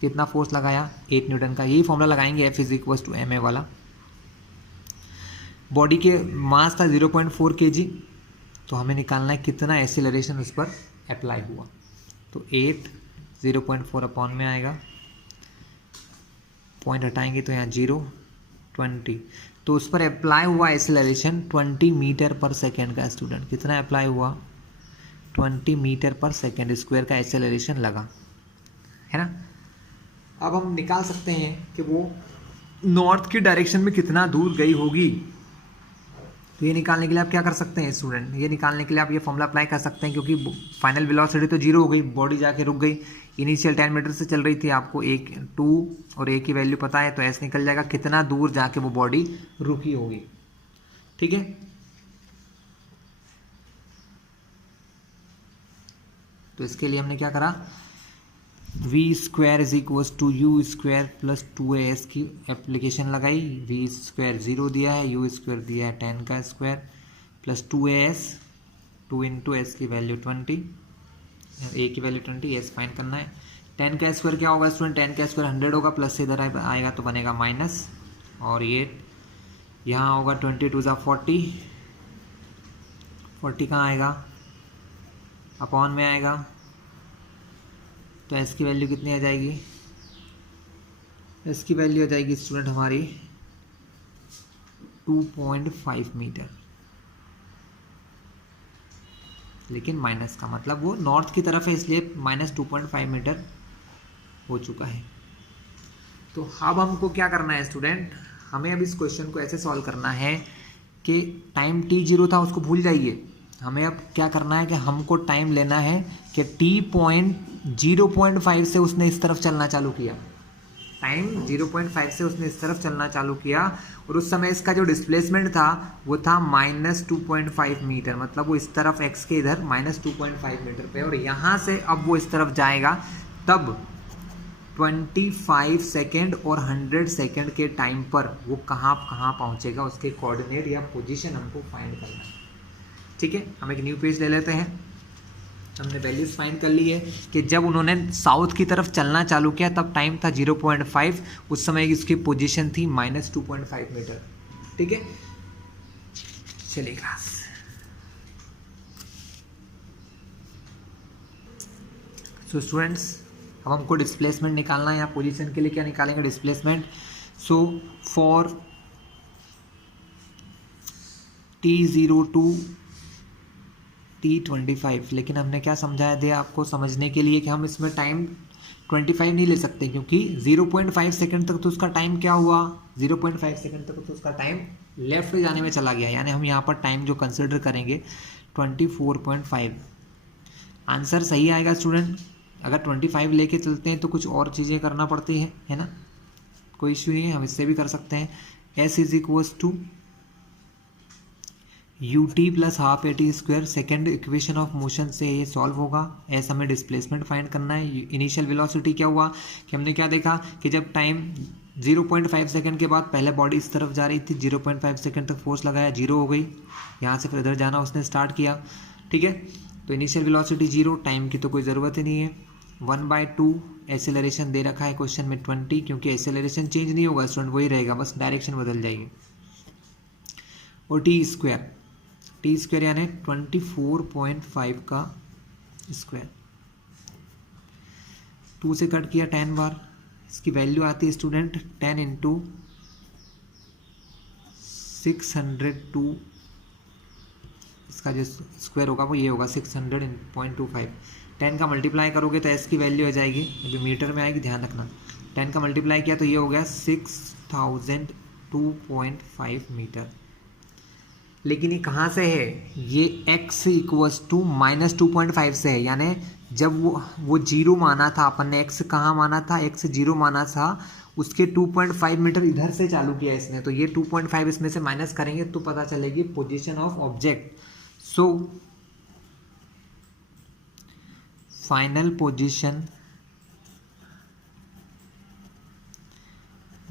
कितना फोर्स लगाया, 8 न्यूटन का, यही फॉर्मूला लगाएंगे F is equal to ma वाला। बॉडी के मास था 0.4 kg, तो हमें निकालना है कितना एक्सीलरेशन उस पर अप्लाई हुआ, तो 8 0.4 अपॉन में आएगा, पॉइंट हटाएंगे तो यहाँ 0 20, तो उस पर अप्लाई हुआ एक्सीलरेशन 20 मीटर पर सेकेंड का, स्टूडेंट कितना अप्लाई हुआ, 20 मीटर पर सेकेंड स्क्वायर का एक्सेलरेशन लगा, है ना। अब हम निकाल सकते हैं कि वो नॉर्थ की डायरेक्शन में कितना दूर गई होगी। तो ये निकालने के लिए आप क्या कर सकते हैं स्टूडेंट, ये निकालने के लिए आप ये फॉर्मूला अप्लाई कर सकते हैं, क्योंकि फाइनल वेलोसिटी तो 0 हो गई, बॉडी जाके रुक गई, इनिशियल 10 मीटर से चल रही थी, आपको 2 और a की वैल्यू पता है, तो s निकल जाएगा कितना दूर जाके वो बॉडी रुकी होगी, ठीक है। तो इसके लिए हमने क्या करा, v² is equal to u² plus 2as की एप्लीकेशन लगाई, v² 0 दिया है, u² दिया है 10 का square plus 2as, 2 into S की वैल्यू 20, a की वैल्यू 20, s फाइंड करना है। 10 का स्क्वायर क्या होगा स्टूडेंट, 10 का स्क्वायर 100 होगा, प्लस से इधर आएगा तो बनेगा माइनस, और ये यहाँ होगा 22 × 40, 40 कहाँ आएगा, अपॉन में आएगा, तो s की वैल्यू कितनी आ जाएगी, s की वैल्यू आ जाएगी स्टूडेंट हमारी 2.5 मीटर, लेकिन माइनस का मतलब वो नॉर्थ की तरफ है, इसलिए माइनस 2.5 मीटर हो चुका है। तो अब हमको क्या करना है स्टूडेंट, हमें अब इस क्वेश्चन को ऐसे सॉल्व करना है कि टाइम t0 था उसको भूल जाइए, हमें अब क्या करना है कि हमको टाइम लेना है कि t.0.5 से उसने इस तरफ चलना चालू किया, टाइम 0.5 से उसने इस तरफ चलना चालू किया, और उस समय इसका जो डिस्प्लेसमेंट था वो था -2.5 मीटर, मतलब वो इस तरफ x के इधर -2.5 मीटर पे, और यहाँ से अब वो इस तरफ जाएगा, तब 25 सेकेंड और 100 सेकेंड के टाइम पर वो कहाँ पहुँचेगा, उसके कोऑर्डिनेट या पोजीशन हमको फाइंड करना है, ठीक है। हम एक न्यू पेज ले लेते हैं, हमने वैल्यूज फाइंड कर ली है कि जब उन्होंने साउथ की तरफ चलना चालू किया तब टाइम था 0.5, उस समय इसकी पोजीशन थी -2.5 मीटर, ठीक है। चलिए क्लास, सो स्टूडेंट्स अब हमको डिस्प्लेसमेंट निकालना है, या पोजीशन के लिए क्या निकालेंगे, displacement so for T0 to T25, लेकिन हमने क्या समझाया दिया आपको समझने के लिए कि हम इसमें टाइम 25 नहीं ले सकते, क्योंकि 0.5 सेकंड तक तो उसका टाइम क्या हुआ, 0.5 सेकंड तक तो उसका टाइम लेफ्ट जाने में चला गया, यानी हम यहाँ पर टाइम जो कंसिडर करेंगे 24.5। आंसर सही आएगा स्टूडेंट। अगर 25 लेके चलते हैं तो कुछ और चीज़ें करना पड़ती हैं, है ना, कोई इश्यू नहीं है, हम इससे भी कर सकते हैं। S is equals to ut plus half A T square, second equation of motion से ये सॉल्व होगा। एस हमें डिस्प्लेसमेंट फाइंड करना है। इनिशियल वेलोसिटी क्या हुआ कि हमने क्या देखा कि जब टाइम 0.5 सेकंड के बाद पहले बॉडी इस तरफ जा रही थी, 0.5 सेकंड तक फोर्स लगाया, 0 हो गई, यहाँ से फिर इधर जाना उसने स्टार्ट किया, ठीक है। तो इनिशियल वेलोसिटी 0, टाइम की तो कोई ज़रूरत ही नहीं है। 1/2 एसेलरेशन दे रखा है क्वेश्चन में 20, क्योंकि एसेलरेशन चेंज नहीं होगा स्टूडेंट, वही रहेगा, बस डायरेक्शन बदल जाएगी। और टी स्क्वायर यानी 24.5 का स्क्वायर, 2 से कट किया 10 बार, इसकी वैल्यू आती है स्टूडेंट 10 इंटू 602, इसका जो स्क्वायर होगा वो ये होगा 600.25। 10 का मल्टीप्लाई करोगे तो एस की वैल्यू आ जाएगी, अभी मीटर में आएगी, ध्यान रखना। 10 का मल्टीप्लाई किया तो ये हो गया 6002.5 मीटर। लेकिन ये कहाँ से है, ये x इक्वल्स टू -2.5 से है, यानी जब वो 0 माना था अपन ने, x कहाँ माना था, x 0 माना था, उसके 2.5 मीटर इधर से चालू किया इसने, तो ये 2.5 इसमें से माइनस करेंगे तो पता चलेगी position of object. So final position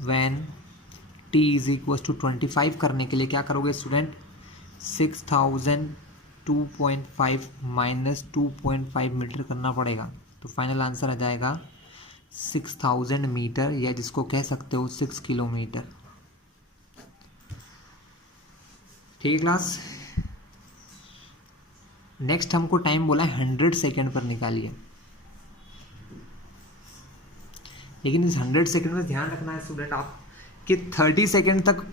when t is equal to 25 करने के लिए क्या करोगे स्टूडेंट, 6002.5 माइनस 2.5 मीटर करना पड़ेगा, तो फाइनल आंसर आ जाएगा 6000 मीटर, या जिसको कह सकते हो 6 किलोमीटर। ठीक क्लास। नेक्स्ट हमको टाइम बोला है 100 सेकेंड पर निकालिए, लेकिन इस 100 सेकेंड में ध्यान रखना है स्टूडेंट आप कि 30 सेकेंड तक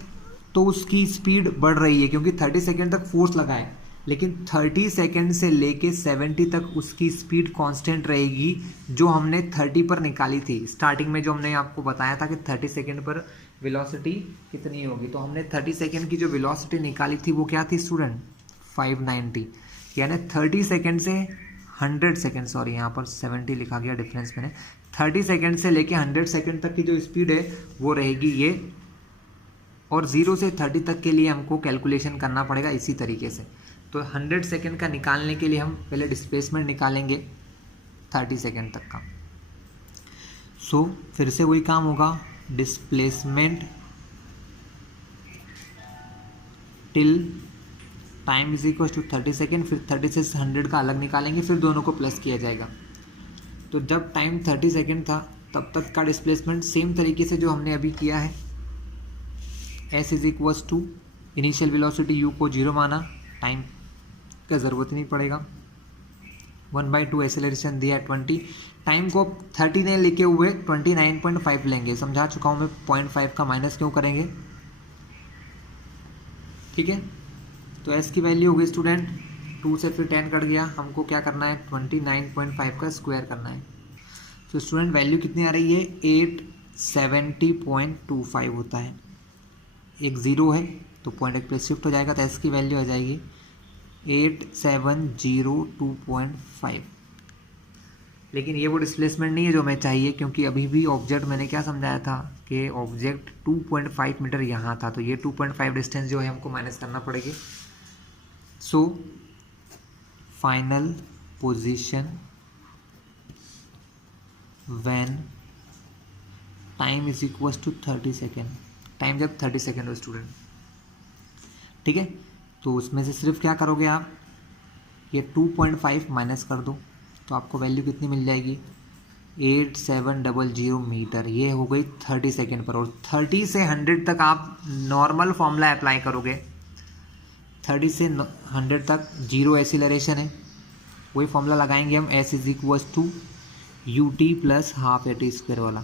तो उसकी स्पीड बढ़ रही है, क्योंकि 30 सेकेंड तक फोर्स लगा है, लेकिन 30 सेकेंड से लेके 70 तक उसकी स्पीड कांस्टेंट रहेगी, जो हमने 30 पर निकाली थी स्टार्टिंग में, जो हमने आपको बताया था कि 30 सेकेंड पर वेलोसिटी कितनी होगी। तो हमने 30 सेकेंड की जो वेलोसिटी निकाली थी वो क्या थी स्टूडेंट, 590, यानी 30 सेकेंड से 100 सेकेंड, सॉरी यहाँ पर 70 लिखा गया डिफरेंस मैंने, 30 सेकेंड से लेके 100 सेकेंड तक की जो स्पीड है वो रहेगी ये, और 0 से 30 तक के लिए हमको कैलकुलेशन करना पड़ेगा इसी तरीके से। तो 100 सेकेंड का निकालने के लिए हम पहले डिस्प्लेसमेंट निकालेंगे 30 सेकेंड तक का। सो फिर से वही काम होगा, displacement till time is equal to 30 second, फिर 30 से 100 का अलग निकालेंगे, फिर दोनों को प्लस किया जाएगा। तो जब टाइम 30 सेकेंड था तब तक का डिस्प्लेसमेंट सेम तरीके से जो हमने अभी किया है, s is equals to initial velocity u को 0 माना, टाइम का ज़रूरत नहीं पड़ेगा, 1/2 एक्सेलरेशन दिया है 20, टाइम को 30 ने लिखे हुए 29.5 लेंगे, समझा चुका हूँ मैं, 0.5 का माइनस क्यों करेंगे, ठीक है। तो s की वैल्यू हो गई स्टूडेंट 2 से फिर 10 कट गया, हमको क्या करना है 29.5 का स्क्वायर करना है। तो स्टूडेंट वैल्यू कितनी आ रही है, 870.25 होता है, एक ज़ीरो है तो पॉइंट एक प्लेस शिफ्ट हो जाएगा, तो एस की वैल्यू आ जाएगी 8702.5। लेकिन ये वो डिस्प्लेसमेंट नहीं है जो हमें चाहिए, क्योंकि अभी भी ऑब्जेक्ट मैंने क्या समझाया था कि ऑब्जेक्ट 2.5 मीटर यहाँ था, तो ये 2.5 डिस्टेंस जो है हमको माइनस करना पड़ेगी। So final position when time is equal to 30 second, time जब 30 सेकेंड हो स्टूडेंट, ठीक है। तो उसमें से सिर्फ क्या करोगे आप, ये 2.5 माइनस कर दो, तो आपको वैल्यू कितनी मिल जाएगी, 8700 मीटर, ये हो गई 30 सेकेंड पर। और 30 से 100 तक आप नॉर्मल फॉर्मूला अप्लाई करोगे, 30 से 100 तक 0 एक्सीलरेशन है, वही फॉर्मूला लगाएंगे हम, s is equal to ut plus half A T square वाला,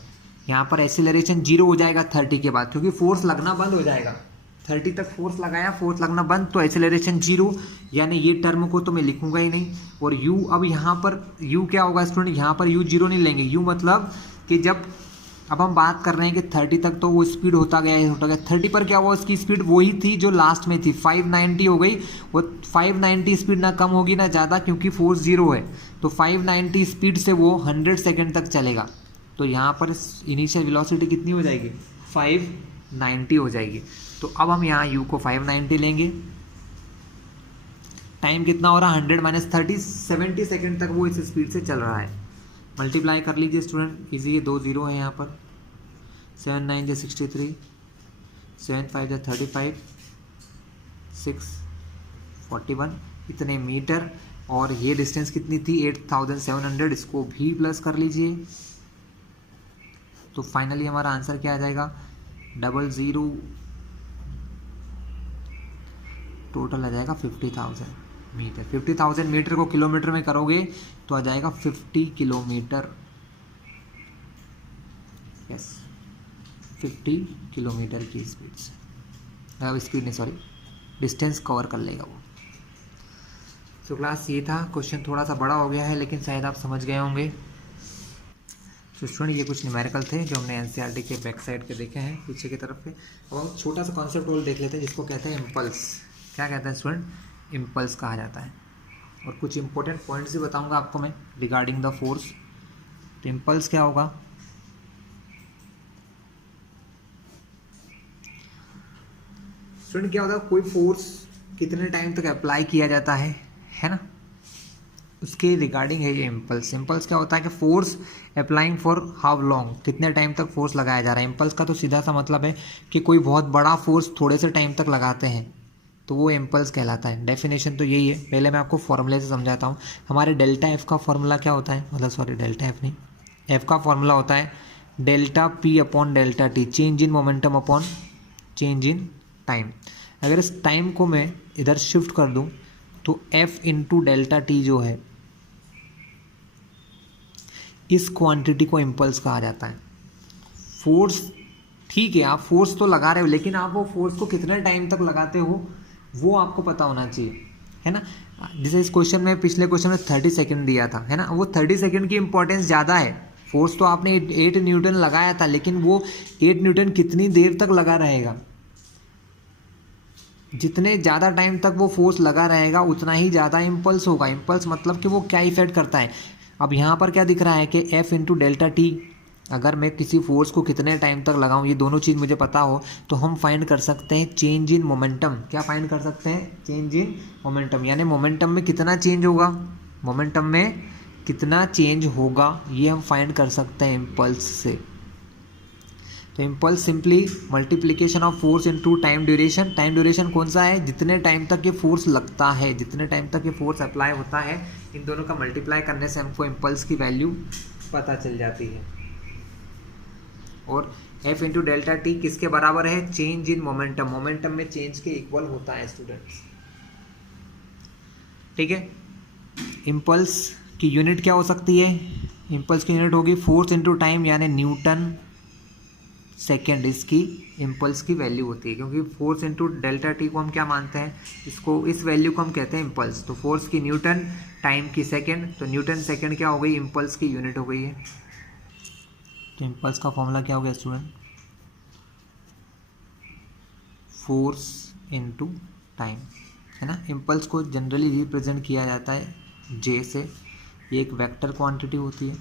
यहाँ पर एक्सीलरेशन 0 हो जाएगा 30 के बाद, क्योंकि फोर्स लगना बंद हो जाएगा। 30 तक फोर्स लगाया, फोर्स लगना बंद, तो एक्सीलरेशन 0, यानी ये टर्म को तो मैं लिखूंगा ही नहीं। और u, अब यहाँ पर u क्या होगा स्टूडेंट, यहाँ पर u 0 नहीं लेंगे। u मतलब कि जब अब हम बात कर रहे हैं कि 30 तक तो वो स्पीड होता गया 30 पर क्या हुआ, उसकी स्पीड वही थी जो लास्ट में थी, 590 हो गई। वो 590 स्पीड ना कम होगी ना ज़्यादा, क्योंकि फोर्स 0 है। तो 590 स्पीड से वो 100 सेकेंड तक चलेगा। तो यहाँ पर इनिशियल वेलोसिटी कितनी हो जाएगी, 590 हो जाएगी। तो अब हम यहाँ u को 590 लेंगे। टाइम कितना हो रहा है, 100 - 30, 70 सेकेंड तक वो इस स्पीड से चल रहा है। मल्टीप्लाई कर लीजिए स्टूडेंट, इजी है, 2 0 है यहाँ पर। 7 9 63, 7 5 35, 6 41, इतने मीटर। और ये डिस्टेंस कितनी थी, 8700, इसको भी प्लस कर लीजिए। तो फाइनली हमारा आंसर क्या आ जाएगा, 00, टोटल आ जाएगा 50,000 मीटर। 50,000 मीटर को किलोमीटर में करोगे तो आ जाएगा 50 किलोमीटर। यस, 50 किलोमीटर की स्पीड से, अब स्पीड नहीं सॉरी डिस्टेंस कवर कर लेगा वो। तो क्लास ये था, क्वेश्चन थोड़ा सा बड़ा हो गया है लेकिन शायद आप समझ गए होंगे। तो स्टूडेंट ये कुछ न्यूमेरिकल थे जो हमने एनसीईआरटी के बैक साइड के देखे हैं, पीछे की तरफ के। अब हम छोटा सा कॉन्सेप्ट और देख लेते हैं जिसको कहते हैं इम्पल्स। क्या कहते हैं स्टूडेंट, इम्पल्स कहा जाता है। और कुछ इंपॉर्टेंट पॉइंट्स भी बताऊंगा आपको मैं रिगार्डिंग द फोर्स। तो इम्पल्स क्या होगा, स्टूडेंट क्या होता है, कोई फोर्स कितने टाइम तक अप्लाई किया जाता है ना, उसके रिगार्डिंग है ये इम्पल्स। इम्पल्स क्या होता है कि force applying for how long, कितने टाइम तक फोर्स लगाया जा रहा है। इम्पल्स का तो सीधा सा मतलब है कि कोई बहुत बड़ा फोर्स थोड़े से टाइम तक लगाते हैं तो वो इम्पल्स कहलाता है। डेफिनेशन तो यही है, पहले मैं आपको फॉर्मूले से समझाता हूँ। हमारे डेल्टा एफ का फॉर्मूला क्या होता है, मतलब सॉरी डेल्टा एफ नहीं, एफ का फॉर्मूला होता है delta P upon delta T, change in momentum upon change in time. अगर इस टाइम को मैं इधर शिफ्ट कर दूं तो एफ इंटू डेल्टा टी जो है, इस क्वांटिटी को इम्पल्स कहा जाता है। फोर्स, ठीक है आप फोर्स तो लगा रहे हो, लेकिन आप वो फोर्स को कितने टाइम तक लगाते हो वो आपको पता होना चाहिए, है ना। जैसे इस क्वेश्चन में, पिछले क्वेश्चन में 30 सेकंड दिया था, है ना, वो 30 सेकंड की इंपॉर्टेंस ज़्यादा है। फोर्स तो आपने 8 न्यूटन लगाया था, लेकिन वो 8 न्यूटन कितनी देर तक लगा रहेगा, जितने ज़्यादा टाइम तक वो फोर्स लगा रहेगा उतना ही ज़्यादा इम्पल्स होगा। इम्पल्स मतलब कि वो क्या इफेक्ट करता है। अब यहाँ पर क्या दिख रहा है कि एफ इंटू डेल्टा टी, अगर मैं किसी फोर्स को कितने टाइम तक लगाऊं, ये दोनों चीज़ मुझे पता हो तो हम फाइंड कर सकते हैं चेंज इन मोमेंटम। क्या फाइंड कर सकते हैं, चेंज इन मोमेंटम, यानी मोमेंटम में कितना चेंज होगा, मोमेंटम में कितना चेंज होगा ये हम फाइंड कर सकते हैं इम्पल्स से। तो impulse simply multiplication of force into time duration. Time duration कौन सा है, जितने टाइम तक ये फोर्स लगता है, जितने टाइम तक ये फोर्स अप्लाई होता है, इन दोनों का मल्टीप्लाई करने से हमको इम्पल्स की वैल्यू पता चल जाती है। और एफ इंटू डेल्टा टी किसके बराबर है, चेंज इन मोमेंटम, मोमेंटम में चेंज के इक्वल होता है स्टूडेंट्स, ठीक है। इम्पल्स की यूनिट क्या हो सकती है, इम्पल्स की यूनिट होगी फोर्स इंटू टाइम, यानी न्यूटन सेकेंड इसकी इम्पल्स की वैल्यू होती है, क्योंकि फोर्स इंटू डेल्टा टी को हम क्या मानते हैं, इसको, इस वैल्यू को हम कहते हैं इम्पल्स। तो फोर्स की न्यूटन, टाइम की सेकेंड, तो न्यूटन सेकेंड क्या हो गई, इम्पल्स की यूनिट हो गई है। तो इम्पल्स का फॉर्मूला क्या हो गया स्टूडेंट, फोर्स इनटू टाइम, है ना। इम्पल्स को जनरली रिप्रेजेंट किया जाता है जे से, ये एक वेक्टर क्वांटिटी होती है,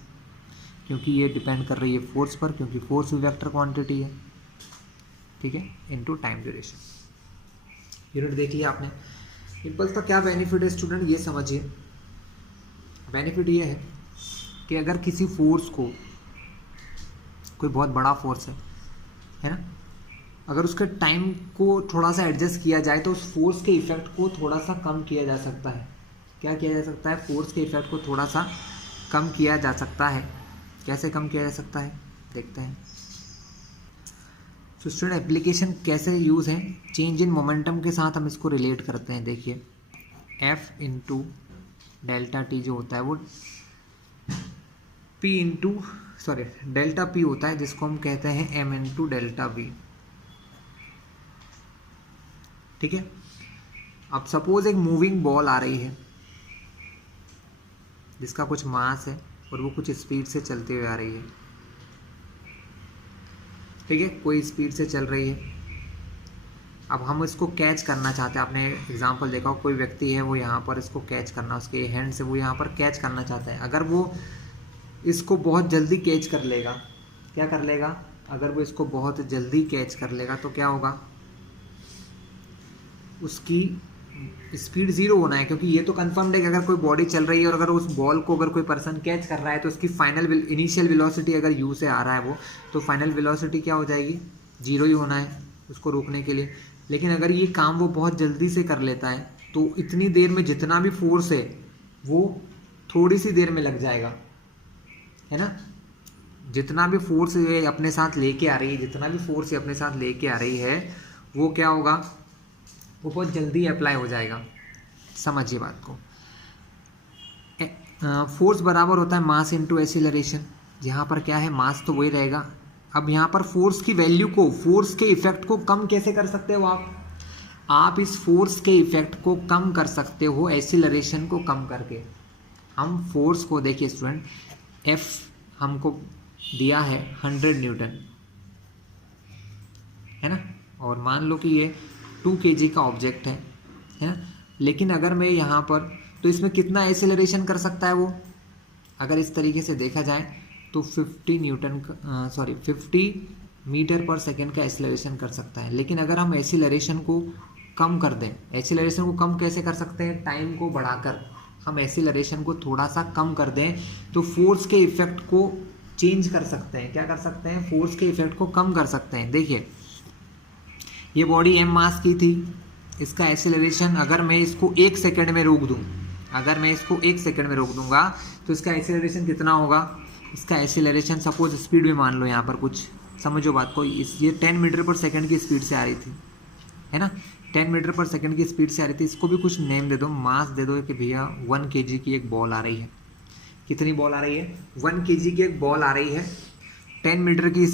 क्योंकि ये डिपेंड कर रही है फोर्स पर, क्योंकि फोर्स भी वेक्टर क्वांटिटी है, ठीक है, इनटू टाइम ड्यूरेशन। यूनिट देख लिया आपने। इम्पल्स का क्या बेनिफिट है स्टूडेंट, ये समझिए। बेनिफिट ये है कि अगर किसी फोर्स को, कोई बहुत बड़ा फोर्स है ना, अगर उसके टाइम को थोड़ा सा एडजस्ट किया जाए तो उस फोर्स के इफेक्ट को थोड़ा सा कम किया जा सकता है। क्या किया जा सकता है, फोर्स के इफेक्ट को थोड़ा सा कम किया जा सकता है। कैसे कम किया जा सकता है, देखते हैं। तो स्टूडेंट एप्लीकेशन कैसे यूज़ है, चेंज इन मोमेंटम के साथ हम इसको रिलेट करते हैं। देखिए एफ इंटू डेल्टा टी जो होता है वो डेल्टा पी होता है जिसको हम कहते हैं एम इंटू डेल्टा वी। ठीक है, अब सपोज एक मूविंग बॉल आ रही है जिसका कुछ मास है और वो कुछ स्पीड से चलते हुए आ रही है। ठीक है, कोई स्पीड से चल रही है। अब हम इसको कैच करना चाहते हैं। आपने एग्जांपल देखा हो, कोई व्यक्ति है वो यहाँ पर इसको कैच करना, उसके हैंड से वो यहाँ पर कैच करना चाहता है। अगर वो इसको बहुत जल्दी कैच कर लेगा, क्या कर लेगा, अगर वो इसको बहुत जल्दी कैच कर लेगा तो क्या होगा, उसकी स्पीड ज़ीरो होना है, क्योंकि ये तो कंफर्म्ड है कि अगर कोई बॉडी चल रही है और अगर उस बॉल को अगर कोई पर्सन कैच कर रहा है तो उसकी फाइनल इनिशियल वेलोसिटी अगर यू से आ रहा है वो, तो फाइनल वेलोसिटी क्या हो जाएगी, जीरो ही होना है उसको रोकने के लिए। लेकिन अगर ये काम वो बहुत जल्दी से कर लेता है तो इतनी देर में जितना भी फोर्स है वो थोड़ी सी देर में लग जाएगा, है ना। जितना भी फोर्स ये अपने साथ लेके आ रही है, जितना भी फोर्स ये अपने साथ लेके आ रही है वो क्या होगा, वो बहुत जल्दी अप्लाई हो जाएगा। समझिए बात को। फोर्स बराबर होता है मास इनटू एक्सीलरेशन। यहाँ पर क्या है, मास तो वही रहेगा। अब यहाँ पर फोर्स की वैल्यू को, फोर्स के इफेक्ट को कम कैसे कर सकते हो आप इस फोर्स के इफेक्ट को कम कर सकते हो एक्सीलरेशन को कम करके। हम फोर्स को देखिए स्टूडेंट, एफ हमको दिया है 100 न्यूटन, है ना, और मान लो कि ये 2 kg का ऑब्जेक्ट है ना। लेकिन अगर मैं यहाँ पर, तो इसमें कितना एक्सेलरेशन कर सकता है वो, अगर इस तरीके से देखा जाए तो 50 मीटर पर सेकेंड का एक्सेलरेशन कर सकता है। लेकिन अगर हम एक्सेलरेशन को कम कर दें, एक्सेलरेशन को कम कैसे कर सकते हैं, टाइम को बढ़ाकर हम एक्सेलरेशन को थोड़ा सा कम कर दें तो फोर्स के इफेक्ट को चेंज कर सकते हैं। क्या कर सकते हैं, फोर्स के इफेक्ट को कम कर सकते हैं। देखिए ये बॉडी एम मास की थी, इसका एक्सेलरेशन अगर मैं इसको 1 सेकंड में रोक दूं, अगर मैं इसको 1 सेकंड में रोक दूंगा तो इसका एक्सेलरेशन कितना होगा, इसका एक्सेलरेशन सपोज स्पीड भी मान लो यहाँ पर कुछ, समझो बात को, ये 10 मीटर पर सेकंड की स्पीड से आ रही थी, है ना, 10 मीटर पर सेकंड की स्पीड से आ रही थी। इसको भी कुछ नेम दे दो, मास दे दो कि भैया 1 kg की एक बॉल आ रही है। कितनी बॉल आ रही है, 1 kg की एक बॉल आ रही है 10 मीटर की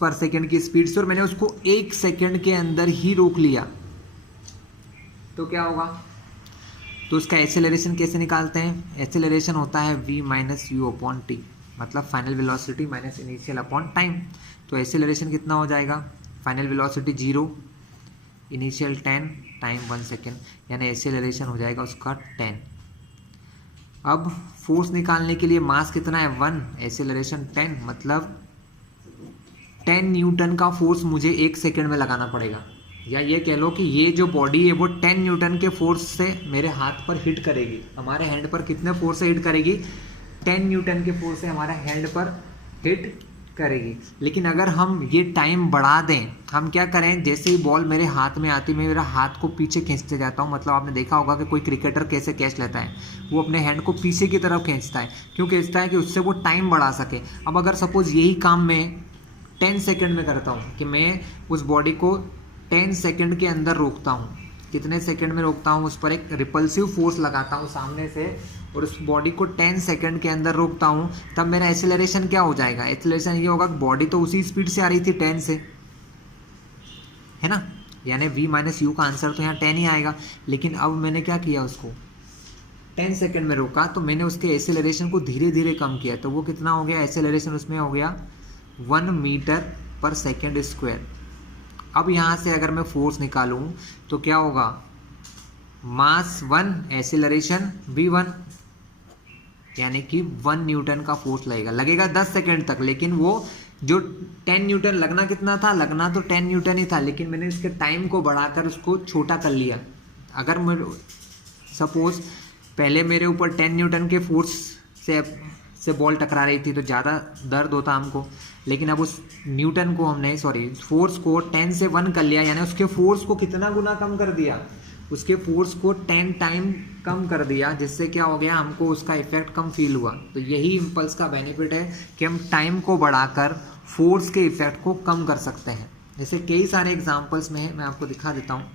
पर सेकंड की स्पीड से, और मैंने उसको 1 सेकंड के अंदर ही रोक लिया तो क्या होगा, तो उसका एक्सेलरेशन कैसे निकालते हैं, एक्सेलरेशन होता है v minus U upon T, मतलब final velocity minus initial upon time. तो एक्सेलरेशन कितना हो जाएगा, final velocity 0, initial 10, time 1 second, यानी एक्सेलरेशन हो जाएगा उसका 10। अब फोर्स निकालने के लिए मास कितना है 1, एक्सेलरेशन 10, मतलब 10 न्यूटन का फोर्स मुझे 1 सेकेंड में लगाना पड़ेगा। या ये कह लो कि ये जो बॉडी है वो 10 न्यूटन के फोर्स से मेरे हाथ पर हिट करेगी। हमारे हैंड पर कितने फोर्स से हिट करेगी, 10 न्यूटन के फोर्स से हमारे हैंड पर हिट करेगी। लेकिन अगर हम ये टाइम बढ़ा दें, हम क्या करें, जैसे ही बॉल मेरे हाथ में आती मैं मेरा हाथ को पीछे खींचते जाता हूँ। मतलब आपने देखा होगा कि कोई क्रिकेटर कैसे कैच लेता है, वो अपने हैंड को पीछे की तरफ खींचता है। क्यों खींचता है, कि उससे वो टाइम बढ़ा सके। अब अगर सपोज यही काम मैं 10 सेकंड में करता हूँ, कि मैं उस बॉडी को 10 सेकंड के अंदर रोकता हूँ, कितने सेकंड में रोकता हूँ, उस पर एक रिपल्सिव फोर्स लगाता हूँ सामने से और उस बॉडी को 10 सेकंड के अंदर रोकता हूँ, तब मेरा एक्सेलरेशन क्या हो जाएगा, एक्सेलरेशन ये होगा कि बॉडी तो उसी स्पीड से आ रही थी 10 से, है ना, यानी v माइनस यू का आंसर तो यहाँ 10 ही आएगा। लेकिन अब मैंने क्या किया, उसको 10 सेकंड में रोका तो मैंने उसके एक्सेलरेशन को धीरे धीरे कम किया, तो वो कितना हो गया, एक्सेलरेशन उसमें हो गया 1 मीटर पर सेकेंड स्क्वायर। अब यहाँ से अगर मैं फोर्स निकालूं तो क्या होगा, मास 1, एक्सेलरेशन v1, यानी कि 1 न्यूटन का फोर्स लगेगा 10 सेकंड तक। लेकिन वो जो 10 न्यूटन लगना कितना था, लगना तो 10 न्यूटन ही था, लेकिन मैंने इसके टाइम को बढ़ाकर उसको छोटा कर लिया। अगर मैं सपोज पहले मेरे ऊपर 10 न्यूटन के फोर्स से बॉल टकरा रही थी तो ज़्यादा दर्द होता हमको, लेकिन अब उस न्यूटन को हमने फोर्स को 10 से 1 कर लिया, यानी उसके फोर्स को कितना गुना कम कर दिया, उसके फोर्स को 10 टाइम कम कर दिया, जिससे क्या हो गया, हमको उसका इफेक्ट कम फील हुआ। तो यही इम्पल्स का बेनिफिट है कि हम टाइम को बढ़ाकर फोर्स के इफेक्ट को कम कर सकते हैं। जैसे कई सारे एग्जांपल्स में मैं आपको दिखा देता हूँ।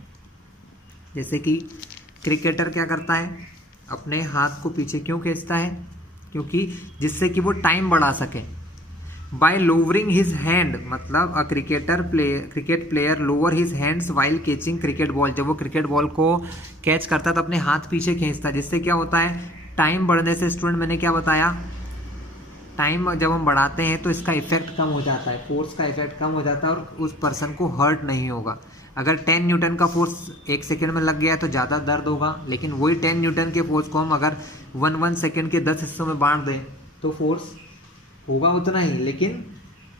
जैसे कि क्रिकेटर क्या करता है, अपने हाथ को पीछे क्यों खींचता है, क्योंकि जिससे कि वो टाइम बढ़ा सके। बाय लोवरिंग हिज हैंड, मतलब a cricket player lower his hands while catching cricket ball, जब वो क्रिकेट बॉल को कैच करता है तो अपने हाथ पीछे खींचता है, जिससे क्या होता है, टाइम बढ़ने से स्टूडेंट मैंने क्या बताया, टाइम जब हम बढ़ाते हैं तो इसका इफेक्ट कम हो जाता है, फोर्स का इफेक्ट कम हो जाता है और उस पर्सन को हर्ट नहीं होगा। अगर 10 न्यूटन का फोर्स 1 सेकेंड में लग गया है तो ज़्यादा दर्द होगा, लेकिन वही 10 न्यूटन के फोर्स को हम अगर 1 सेकेंड के 10 हिस्सों में बांट दें तो फोर्स होगा उतना ही, लेकिन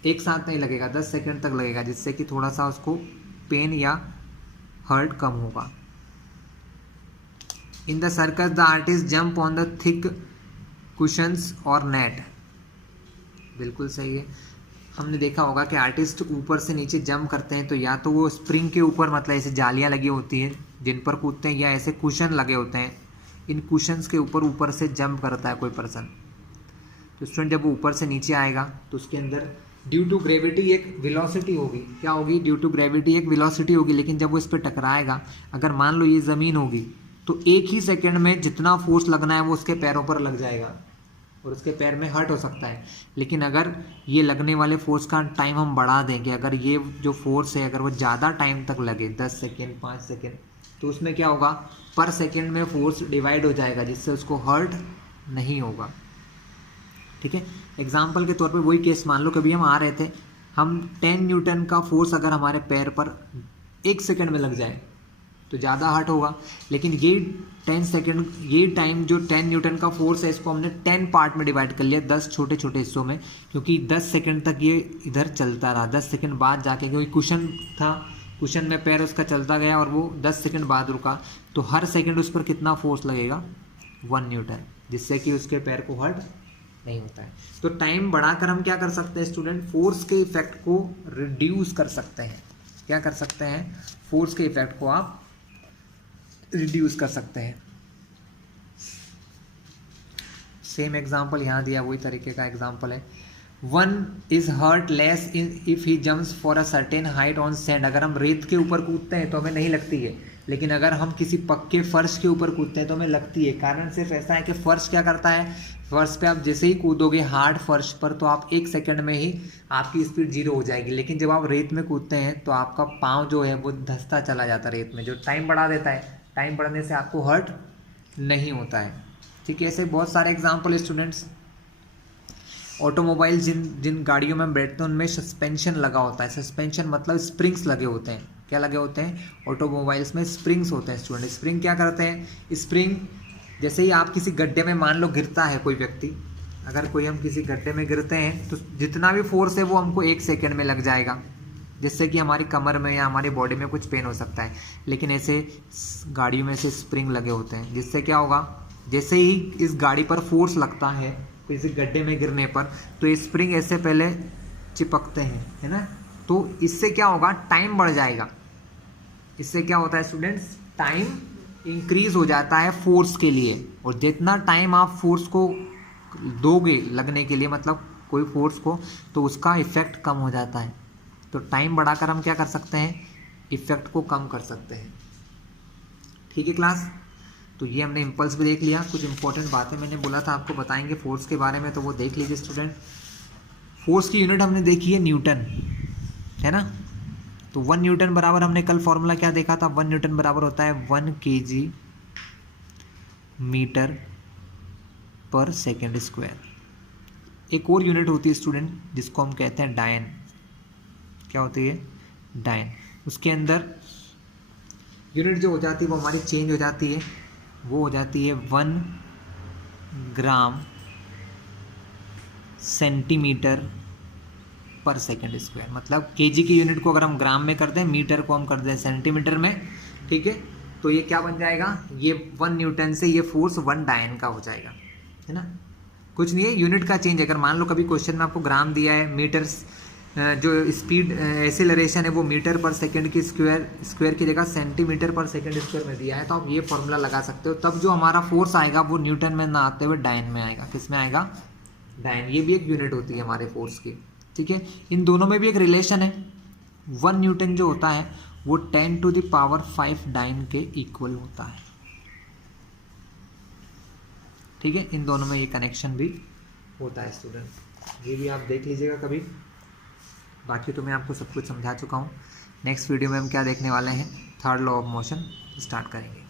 एक साथ नहीं लगेगा, 10 सेकेंड तक लगेगा, जिससे कि थोड़ा सा उसको पेन या हर्ट कम होगा। In the circus the artist jump on the thick cushions और नेट, बिल्कुल सही है। हमने देखा होगा कि आर्टिस्ट ऊपर से नीचे जंप करते हैं तो या तो वो स्प्रिंग के ऊपर, मतलब ऐसे जालियाँ लगी होती हैं जिन पर कूदते हैं, या ऐसे कुशन लगे होते हैं, इन कुशंस के ऊपर से जंप करता है कोई पर्सन। तो स्टूडेंट जब वो ऊपर से नीचे आएगा तो उसके अंदर ड्यू टू ग्रेविटी एक वेलोसिटी होगी, क्या होगी, ड्यू टू ग्रेविटी एक वेलोसिटी होगी, लेकिन जब वो इस पर टकराएगा, अगर मान लो ये ज़मीन होगी तो एक ही सेकंड में जितना फोर्स लगना है वो उसके पैरों पर लग जाएगा और उसके पैर में हर्ट हो सकता है। लेकिन अगर ये लगने वाले फोर्स का टाइम हम बढ़ा देंगे, अगर ये जो फोर्स है अगर वो ज़्यादा टाइम तक लगे, 10 सेकेंड 5 सेकेंड, तो उसमें क्या होगा, पर सेकेंड में फोर्स डिवाइड हो जाएगा, जिससे उसको हर्ट नहीं होगा। ठीक है, एग्जाम्पल के तौर पे वही केस मान लो, कभी हम आ रहे थे, हम 10 न्यूटन का फोर्स अगर हमारे पैर पर 1 सेकेंड में लग जाए तो ज़्यादा हर्ट होगा, लेकिन ये 10 सेकेंड, ये टाइम जो 10 न्यूटन का फोर्स है इसको हमने 10 पार्ट में डिवाइड कर लिया, 10 छोटे छोटे हिस्सों में, क्योंकि 10 सेकेंड तक ये इधर चलता रहा, 10 सेकेंड बाद जाके, क्योंकि कुशन था, कुशन में पैर उसका चलता गया और वो 10 सेकेंड बाद रुका, तो हर सेकेंड उस पर कितना फोर्स लगेगा, 1 न्यूटन, जिससे कि उसके पैर को हर्ट नहीं होता है। तो टाइम बढ़ाकर हम क्या कर सकते हैं स्टूडेंट, फोर्स के इफेक्ट को रिड्यूस कर सकते हैं। क्या कर सकते हैं, फोर्स के इफेक्ट को आप रिड्यूस कर सकते हैं। सेम एग्जांपल यहाँ दिया, वही तरीके का एग्जांपल है। One is hurt less if he jumps for a certain height on sand, अगर हम रेत के ऊपर कूदते हैं तो हमें नहीं लगती है, लेकिन अगर हम किसी पक्के फर्श के ऊपर कूदते हैं तो हमें लगती है। कारण सिर्फ ऐसा है कि फर्श क्या करता है, फर्श पे आप जैसे ही कूदोगे हार्ड फर्श पर तो आप 1 सेकंड में ही आपकी स्पीड 0 हो जाएगी, लेकिन जब आप रेत में कूदते हैं तो आपका पाँव जो है वो धंसता चला जाता है रेत में, जो टाइम बढ़ा देता है। टाइम बढ़ने से आपको हर्ट नहीं होता है। ठीक है, ऐसे बहुत सारे एग्जाम्पल स्टूडेंट्स। ऑटोमोबाइल जिन गाड़ियों में हम बैठते हैं उनमें सस्पेंशन लगा होता है। सस्पेंशन मतलब स्प्रिंग्स लगे होते हैं। क्या लगे होते हैं, ऑटोमोबाइल्स में स्प्रिंग्स होते हैं स्टूडेंट। स्प्रिंग क्या करते हैं, स्प्रिंग जैसे ही आप किसी गड्ढे में मान लो गिरता है कोई व्यक्ति, अगर कोई हम किसी गड्ढे में गिरते हैं तो जितना भी फोर्स है वो हमको 1 सेकेंड में लग जाएगा, जिससे कि हमारी कमर में या हमारी बॉडी में कुछ पेन हो सकता है। लेकिन ऐसे गाड़ियों में से स्प्रिंग लगे होते हैं, जिससे क्या होगा, जैसे ही इस गाड़ी पर फोर्स लगता है किसी गड्ढे में गिरने पर तो ये स्प्रिंग ऐसे पहले चिपकते हैं, है ना। तो इससे क्या होगा, टाइम बढ़ जाएगा। इससे क्या होता है स्टूडेंट्स, टाइम इंक्रीज हो जाता है फोर्स के लिए, और जितना टाइम आप फोर्स को दोगे लगने के लिए, मतलब कोई फोर्स को, तो उसका इफेक्ट कम हो जाता है। तो टाइम बढ़ाकर हम क्या कर सकते हैं, इफेक्ट को कम कर सकते हैं। ठीक है क्लास, तो ये हमने इम्पल्स भी देख लिया। कुछ इंपॉर्टेंट बातें मैंने बोला था आपको बताएंगे फोर्स के बारे में, तो वो देख लीजिए स्टूडेंट। फोर्स की यूनिट हमने देखी है न्यूटन, है ना। तो 1 न्यूटन बराबर, हमने कल फॉर्मूला क्या देखा था, 1 न्यूटन बराबर होता है 1 kg metre per second square. एक और यूनिट होती है स्टूडेंट जिसको हम कहते हैं डायन। क्या होती है, डायन। उसके अंदर यूनिट जो हो जाती है वो हमारी चेंज हो जाती है, वो हो जाती है 1 ग्राम सेंटीमीटर पर सेकेंड स्क्वायर। मतलब केजी की यूनिट को अगर हम ग्राम में कर दें, मीटर को हम कर दें सेंटीमीटर में, ठीक है, तो ये क्या बन जाएगा, ये 1 न्यूटन से ये फोर्स 1 डायन का हो जाएगा, है ना। कुछ नहीं है, यूनिट का चेंज। अगर मान लो कभी क्वेश्चन में आपको ग्राम दिया है, मीटर जो स्पीड एक्सेलरेशन है वो मीटर पर सेकेंड की स्क्वायर की जगह सेंटीमीटर पर सेकेंड स्क्वायर में दिया है, तो आप ये फॉर्मूला लगा सकते हो। तब जो हमारा फोर्स आएगा वो न्यूटन में ना आते हुए डायन में आएगा। किस में आएगा, डायन। ये भी एक यूनिट होती है हमारे फोर्स की, ठीक है। इन दोनों में भी एक रिलेशन है। 1 न्यूटन जो होता है वो 10⁵ डायन के इक्वल होता है, ठीक है, इन दोनों में ये कनेक्शन भी होता है स्टूडेंट, ये भी आप देख लीजिएगा कभी। बाकी तो मैं आपको सब कुछ समझा चुका हूँ। नेक्स्ट वीडियो में हम क्या देखने वाले हैं, third law of motion start करेंगे।